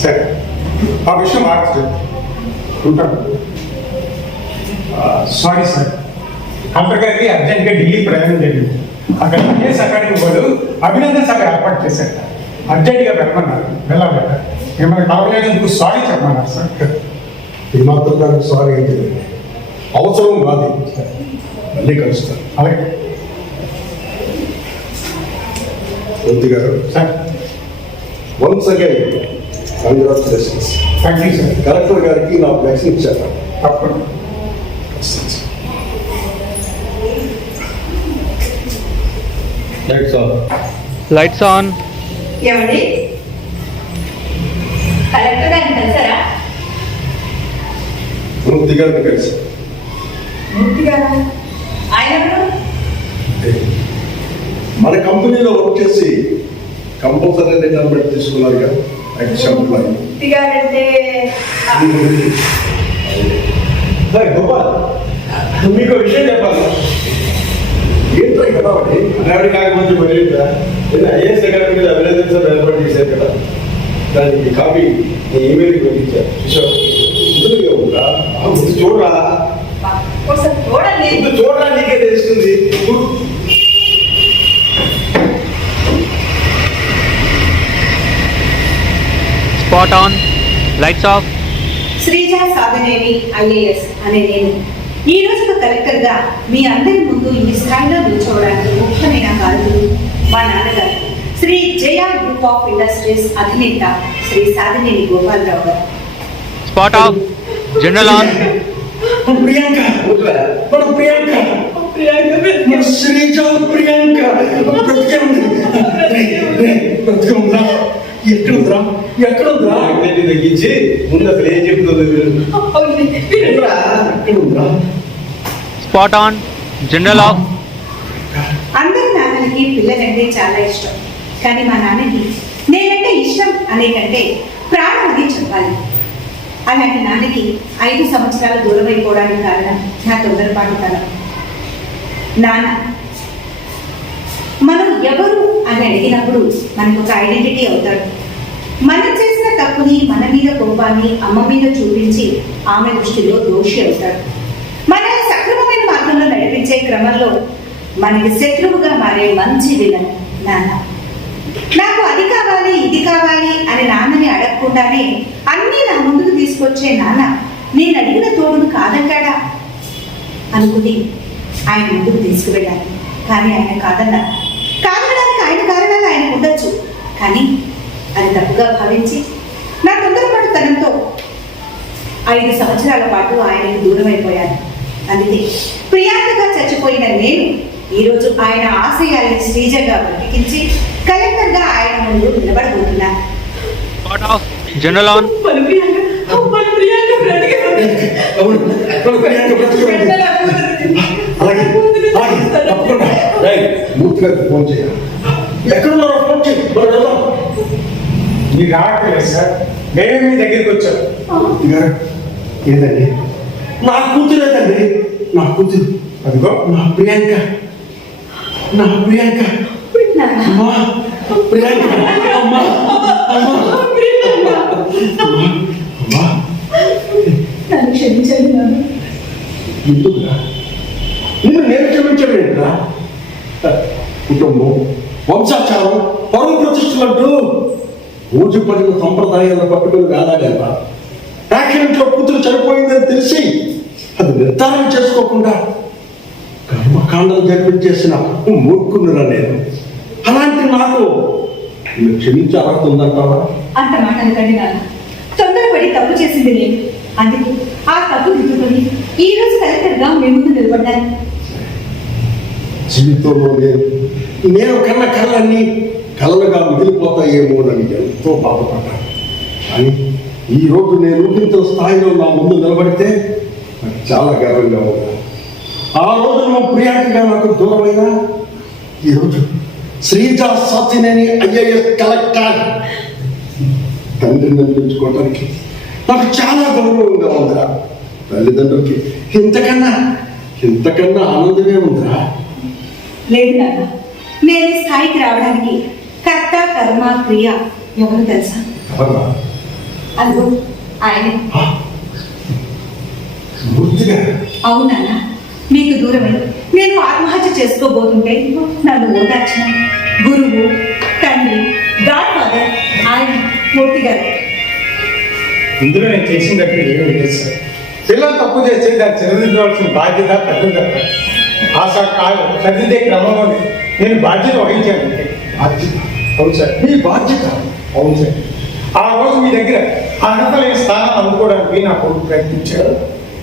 సరే, ఆ విషయం మార్చి ఉంటాను. సారీ సార్, కలెక్టర్ గారికి అర్జెంట్గా ఢిల్లీ ప్రయాణం జరిగింది. అక్కడ ఐఏఎస్ అకాడమీ వాళ్ళు అభినందన సభ ఏర్పాటు చేశారు. అర్జెంట్గా పెట్టమన్నారు, వెళ్ళాలి. మిమ్మల్ని కలవలేనందుకు సారీ చెప్పమన్నారు సార్. ఈ మాత్రం దానికి సారీ అయితే అవసరం కాదు. మళ్ళీ కలుస్తాను. అలాగే మూర్తి గారు sir. Once again congratulations. Thank you sir. Collector గారికి నా బ్లెస్సింగ్ ఇచ్చాను. తప్పకుండా. Lights on. ఏమండి, కలెక్టర్ గారిని కలిసారా? మూర్తి గారిని కలిసి మూర్తి గారు ఆయన ఎవరు? మన కంపెనీలో వర్క్ చేసి కంపల్సరీ రిటైర్మెంట్ తీసుకున్నారు కదా, ఎక్స్ ఎంప్లాయీ. మూర్తి గారంటే గోపాల్, మీకు విషయం చెప్పాలి. ఏంటో కదా ఒకటి అనావిడ కాకపోతే మళ్ళీదా ఐఏఎస్ అకాడమీ మీద అభినందన సభ ఏర్పాటు చేశారు కదా, దానికి కాపీ నీ ఈమెయిల్కి పంపించారు. ఇందులో ఉందా? ముందు చూడరా, ఒకసారి చూడండి. ముందు చూడరా, నీకే తెలుస్తుంది. Spot on. Lights off. Sreeja Sadhaneni IAS అనే నేను ఈ రోజు కలెక్టర్గా మీ అందరి ముందు ఈ స్థాయిలో నిల్చోవడానికి ముఖ్యమైన కారణులు మా నాన్నగారు Shri Jaya group of industries అధినేత శ్రీ సాధనేని గోపాలరావు గారు. Spot of. General on. Priyanka, మన ప్రియాంక, మన శ్రీజ ప్రియాంక బ్రతికే ఉంది. బ్రతికే ఉందా? ఎక్కడుందిరా? ఎక్కడుందిరా? తగ్గించి ముందు అసలు ఏం చెప్తుంది ఎక్కడుందిరా? Spot on. General off. అందరి నాన్నలకి పిల్లలంటే చాలా ఇష్టం, కానీ మా నాన్నకి నేనంటే ఇష్టం అనే కంటే ప్రాణం అని చెప్పాలి. అలాంటి నాన్నకి 5 సంవత్సరాలు దూరం అయిపోవడానికి కారణం నా తొందరపాటు కాలం. నాన్న మనం ఎవరు అని అడిగినప్పుడు మనకు ఒక ఐడెంటిటీ అవుతాడు. మనం చేసిన తప్పుని, మన మీద కోపాన్ని అమ్మ మీద చూపించి ఆమె దృష్టిలో దోషి అవుతాడు. మనల్ని సక్రమమైన మార్గంలో నడిపించే పెంచే క్రమంలో మనకి శత్రువుగా మారే మంచి విలన్ నాన్న. నాకు అది కావాలి ఇది కావాలి అని నాన్నని అడగకుండానే అన్నీ నా ముందుకు తీసుకొచ్చే నాన్న నేను అడిగిన తోడును కాదంటాడా అనుకుని ఆయన ముందుకు తీసుకువెళ్ళాను. కానీ ఆయన కాదన్నారు. కాదనడానికి ఆయన కారణాలు ఆయనకు ఉండొచ్చు, కానీ అది తప్పుగా భావించి నా తొందరపాటుతనంతో 5 సంవత్సరాల పాటు ఆయనకు దూరం అయిపోయాను. అందుకే ప్రియాంకగా చచ్చిపోయిన నేను ఈరోజు ఆయన ఆశయాన్ని శ్రీజగా బ్రతికించి కలెక్టర్గా ఆయన ముందు నిలబడబోతున్నాను. Spot off. General on. మన ప్రియాంక బ్రతికే ఉంది. అవును, ప్రియాంక బ్రతికే ఉంది. అలాగే తప్పకుండా మూర్తి గారికి ఫోన్ చేయాలి. ఎక్కడున్నారో ఫోన్ చేయి, మనం వెళ్దాం. మీరు రావట్లేదు సార్, మేమే మీ దగ్గరికి వచ్చాం. మూర్తి గారు ఏదండి? నా కూతురేదండి, నా కూతురు. అదిగో నా ప్రియాంక, నా ప్రియాంక. అమ్మా ప్రియాంక, అమ్మా అమ్మా అమ్మా. నన్ను క్షమించండి నాన్న. ఎందుకురా నిన్ను నేను క్షమించలేదురా? కుటుంబం, వంశాచారం, పరువు ప్రతిష్టలంటూ రోజు పడిన సంప్రదాయాలను పట్టుకుని వేలాడేవా? యాక్సిడెంట్లో కూతురు చనిపోయిందని తెలిసి అది నిర్ధారణ చేసుకోకుండా కర్మకాండలు జరిపించేసిన మూర్ఖునురా నేను. అలాంటి నాకు నిన్ను క్షమించే అర్హత ఉందంటావా? అంత మాట అనకండి నాన్న. తొందరపడి తప్పు చేసింది నేను. అందుకే ఆ తప్పు దిద్దుకొని ఈ రోజు కలెక్టర్గా మీ ముందు నిలబడ్డాను. జీవితంలో నేను కన్న కళలన్నీ కళలుగా మిగిలిపోతాయేమోనని ఎంతో బాధపడ్డాను. కానీ ఈరోజు నేను ఊహించిన స్థాయిలో నా ముందు నిలబడితే నాకు చాలా గర్వంగా ఉంది. ఆ రోజు నువ్వు ప్రియాంకగా నాకు దూరమైనా ఈరోజు శ్రీజా సత్యనేని IAS కలెక్టర్ తండ్రిని అనిపించుకోవడానికి నాకు చాలా గౌరవంగా ఉందిరా. తల్లిదండ్రులకి ఇంతకన్నా ఆనందమే ఉందిరా. లేదు నాన్న, నేను ఈ స్థాయికి రావడానికి కర్త కర్మ క్రియ ఎవరు తెలుసా? ఎవరా? అదిగో ఆయనే. మూర్తిగా అవునన్నా, మీకు దూరమై నేను ఆత్మహత్య చేసుకోబోతుంటే నన్ను ఓదార్చిన గురువు, తండ్రి, గాడ్ ఫాదర్ ఆయన మూర్తి గారు. ఇందులో నేను చేసినట్టు ఏమీ లేదు సార్. పిల్లలు తప్పు చేస్తే దాన్ని చదివించవలసిన బాధ్యత పెద్దది. చదివితే క్రమంలోనే నేను బాధ్యత వహించాను. బాధ్యత? అవును సార్, మీ బాధ్యత? అవును సార్. ఆ రోజు మీ దగ్గర అర్హత లేని స్థానం అందుకోవడానికి నా కొడుకు ప్రయత్నించాడు.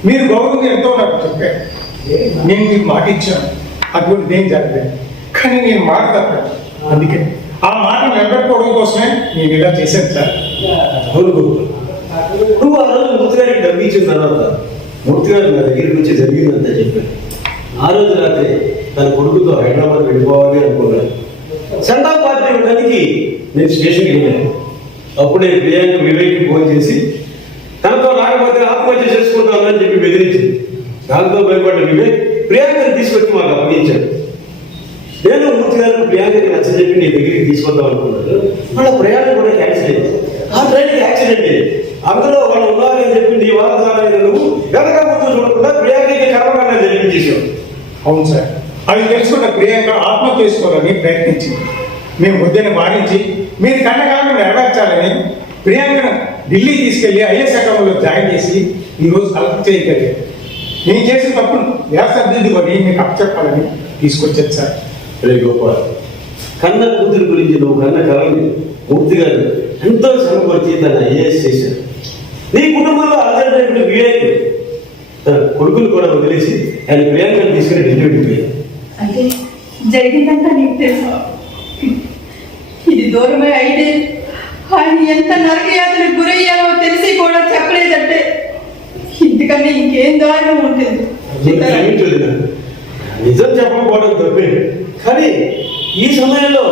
మీరు గౌరవంగా ఎంతో నాకు చెప్పారు. నేను మీకు మాట ఇచ్చాను, అటువంటి ఏం జరగలేదు. కానీ నేను మాట తప్పాను. అందుకే ఆ మాట నిలబెట్టుకోవడం కోసమే నేను ఇలా చేశాను సార్. నువ్వు ఆ రోజు మూర్తి గారికి డబ్బు ఇచ్చిన తర్వాత మూర్తి గారు నా దగ్గరికి వచ్చి జరిగిందంతా చెప్పాను. ఆ రోజు రాత్రి తన కొడుకుతో హైదరాబాద్ వెళ్ళిపోవాలి అనుకున్నాను. సెంట్రా పార్టీ ఇవ్వడానికి నేను స్టేషన్కి వెళ్ళాను. అప్పుడే ప్రియాంక వివేక్కి ఫోన్ చేసి తనతో రాకపోతే ఆత్మహత్య చేసుకుంటానని చెప్పి బెదిరించింది. దాంతో భయపడ్డ వివేక్ ప్రియాంకని తీసుకొచ్చి మాకు అప్పగించాడు. నేను మూర్తి గారు ప్రియాంకకి నచ్చజెప్పి నీ దగ్గరికి తీసుకొద్దాం అనుకున్నాను. వాళ్ళ ప్రయాణం కూడా క్యాన్సిల్ అయింది. ఆ ట్రైన్కి యాక్సిడెంట్ అయింది. అందులో వాళ్ళు ఉన్నారని చెప్పి నీ వారసాలైన నువ్వు వెనక ముందు చూడకుండా ప్రియాంకకి కర్మకాండం జరిపించేసావు. అవును సార్, అవి తెలుసుకున్న ప్రియాంక ఆత్మహత్య చేసుకోవాలని ప్రయత్నించింది. మేము వద్దని వారించి మీరు కన్నకాలను నెరవేర్చాలని ప్రియాంకను ఢిల్లీ తీసుకెళ్లి IAS అకాడమీలో జాయిన్ చేసి ఈరోజు కలెక్ట్ చేయగలిగారు. నేను చేసిన తప్పును వ్యాసదిద్దుకొని మీకు అప్పచెప్పాలని తీసుకొచ్చాను సార్. రే గోపాల్, కన్న కూతురు గురించి నువ్వు కన్న కళని మూర్తి గారు ఎంతో శ్రమపరిచి తన IAS చేశారు. నీ కుటుంబంలో అర్జెంట్ వివేక్ తన కొడుకులు కూడా వదిలేసి ఆయన ప్రియాంకను తీసుకుని ఢిల్లీ వెళ్ళిపోయారు. అంటే జరిగిందంతా నీకు తెలుసా? ఇది దూరమే అయితే ఆయన ఎంత నరకయాతనకు గురయ్యామో తెలిసి కూడా చెప్పలేదంటే ఇంతకన్నా ఇంకేం దారుణం ఉంటుంది. నిజం చెప్పకపోవడం తప్పే, కానీ ఈ సమయంలో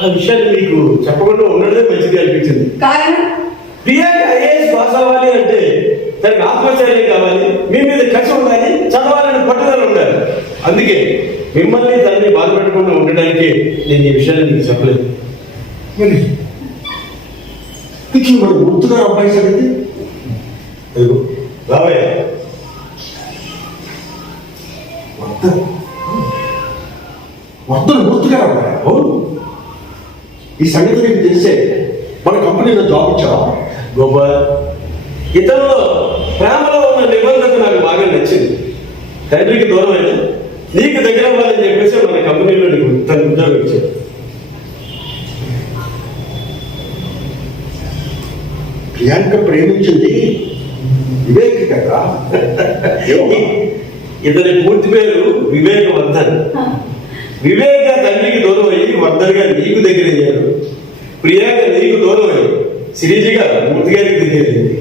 ఆ విషయాన్ని మీకు చెప్పకుండా ఉండడమే మంచిగా అనిపించింది. కారణం ప్రియాంక IAS పాస్ అవ్వాలి అంటే తనకు ఆత్మచర్యం కావాలి, మీ మీద కక్ష ఉండాలి, చదవాలని పట్టుదల ఉండాలి. అందుకే మిమ్మల్ని తనని బాధ పెట్టకుండా ఉండడానికి నేను ఈ విషయాన్ని మీకు చెప్పలేదు. మరి మూర్తిగా అబ్బాయి చదివింది రావయ్య, వర్ధన్ మూర్తి గారు అన్నారా? అవును. ఈ సంగతి నీకు తెలిసే మన కంపెనీలో జాబ్ ఇచ్చావా? గోపాల్, ఇతరులో ప్రేమలో ఉన్న నిబంధన నాకు బాగా నచ్చింది. తండ్రికి దూరమైన నీకు దగ్గర అవ్వాలని చెప్పేసి మన కంపెనీలో నీకు తన ఉద్యోగం ఇచ్చాడు. ప్రియాంక ప్రేమించింది వివేక్ కదా? ఇతని పూర్తి పేరు వివేక్ వర్ధన్. వివేక్ తండ్రికి దూరం అయ్యి వర్ధన్ గారు నీకు దగ్గర అయ్యారు. ప్రియాంక నీకు దూరం అయ్యి సిరీజిగా మూర్తి గారికి దగ్గర అయ్యింది.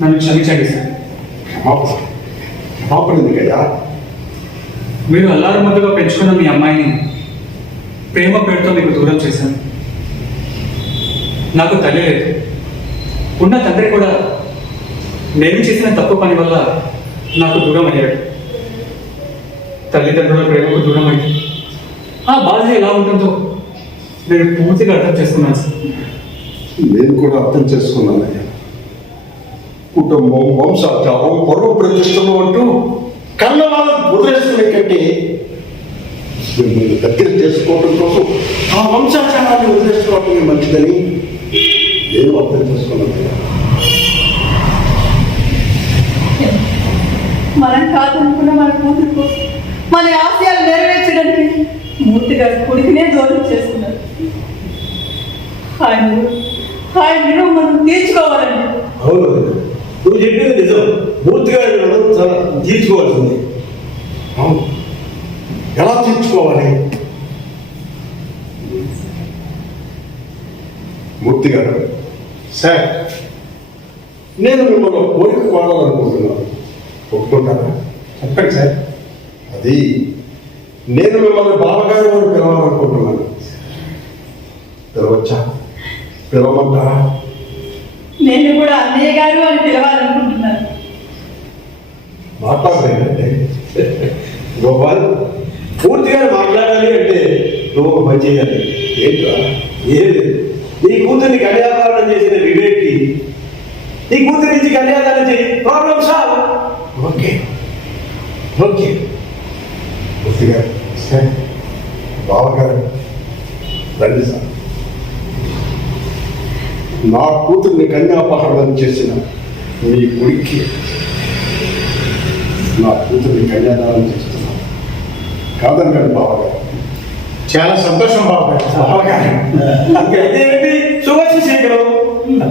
నన్ను క్షమించండి సార్. క్షమాపణ ఎందుకయ్యా? మీరు అల్లారు ముద్దుగా పెంచుకున్న మీ అమ్మాయిని ప్రేమ పేరుతో మీకు దూరం చేశాను. నాకు తల్లి లేదు. ఉన్న తండ్రి కూడా నేను చేసిన తప్పు పని వల్ల నాకు దూరం అయ్యాడు. తల్లిదండ్రుల ప్రేమకు దూరం అయ్యి ఆ బాధ ఎలా ఉంటుందో నేను పూర్తిగా అర్థం చేసుకున్నాను సార్. నేను కూడా అర్థం చేసుకున్నానయ్యా. కుటుంబం, వంశాచారం, పరువు ప్రతిష్టలు అంటూ కళ్ళ వాళ్ళకు వదిలేసుకునే కంటే మిమ్మల్ని దగ్గర చేసుకోవడం కోసం ఆ వంశాచారాన్ని వదిలేసుకోవటమే మంచిదని నేను అర్థం చేసుకున్నానయ్యా. మనం కాదనుకున్న మన కూతురు కోసం మన ఆశయాలు నెరవేర్చడానికి మూర్తి గారి కొడుకునే దూరం చేసుకున్నారు. ఆయన మనం తీర్చుకోవాలండి. అవును, నువ్వు చెప్పింది నిజం. మూర్తి గారి రుణం చాలా తీర్చుకోవాల్సింది. అవును, ఎలా తీర్చుకోవాలి? మూర్తి గారు, సార్, నేను మిమ్మల్ని కోరిక కోరాలనుకుంటున్నాను. ఒప్పుకుంటారా? చెప్పండి సార్. అది నేను మిమ్మల్ని బావగారు అని పిలవాలనుకుంటున్నాను. పిలవచ్చా? పిలవమంటారా? నేను కూడా అన్నయ్య గారు అని పిలవాలనుకుంటున్నాను. మాట్లాడలేదంటే గోపాల్, పూర్తిగా మాట్లాడాలి అంటే నువ్వు ఒక పని చేయాలి. ఏంట్రా? ఏం లేదు, నీ కూతుర్ని కన్యాదానం చేసిన వివేక్కి నీ కూతురి నుంచి కన్యాదానం చేయి. Problem solve. Okay okay. పూర్తిగా సార్, బావగారు రండి సార్. నా కూతుర్ని కన్యాపహరణం చేసిన మీ కొడుక్కి నా కూతుర్ని కన్యాదానం చేస్తున్నాను. కాదనకండి బావగారు. చాలా సంతోషం బాబు. బావగారు అయితే శుభశీఘ్రం.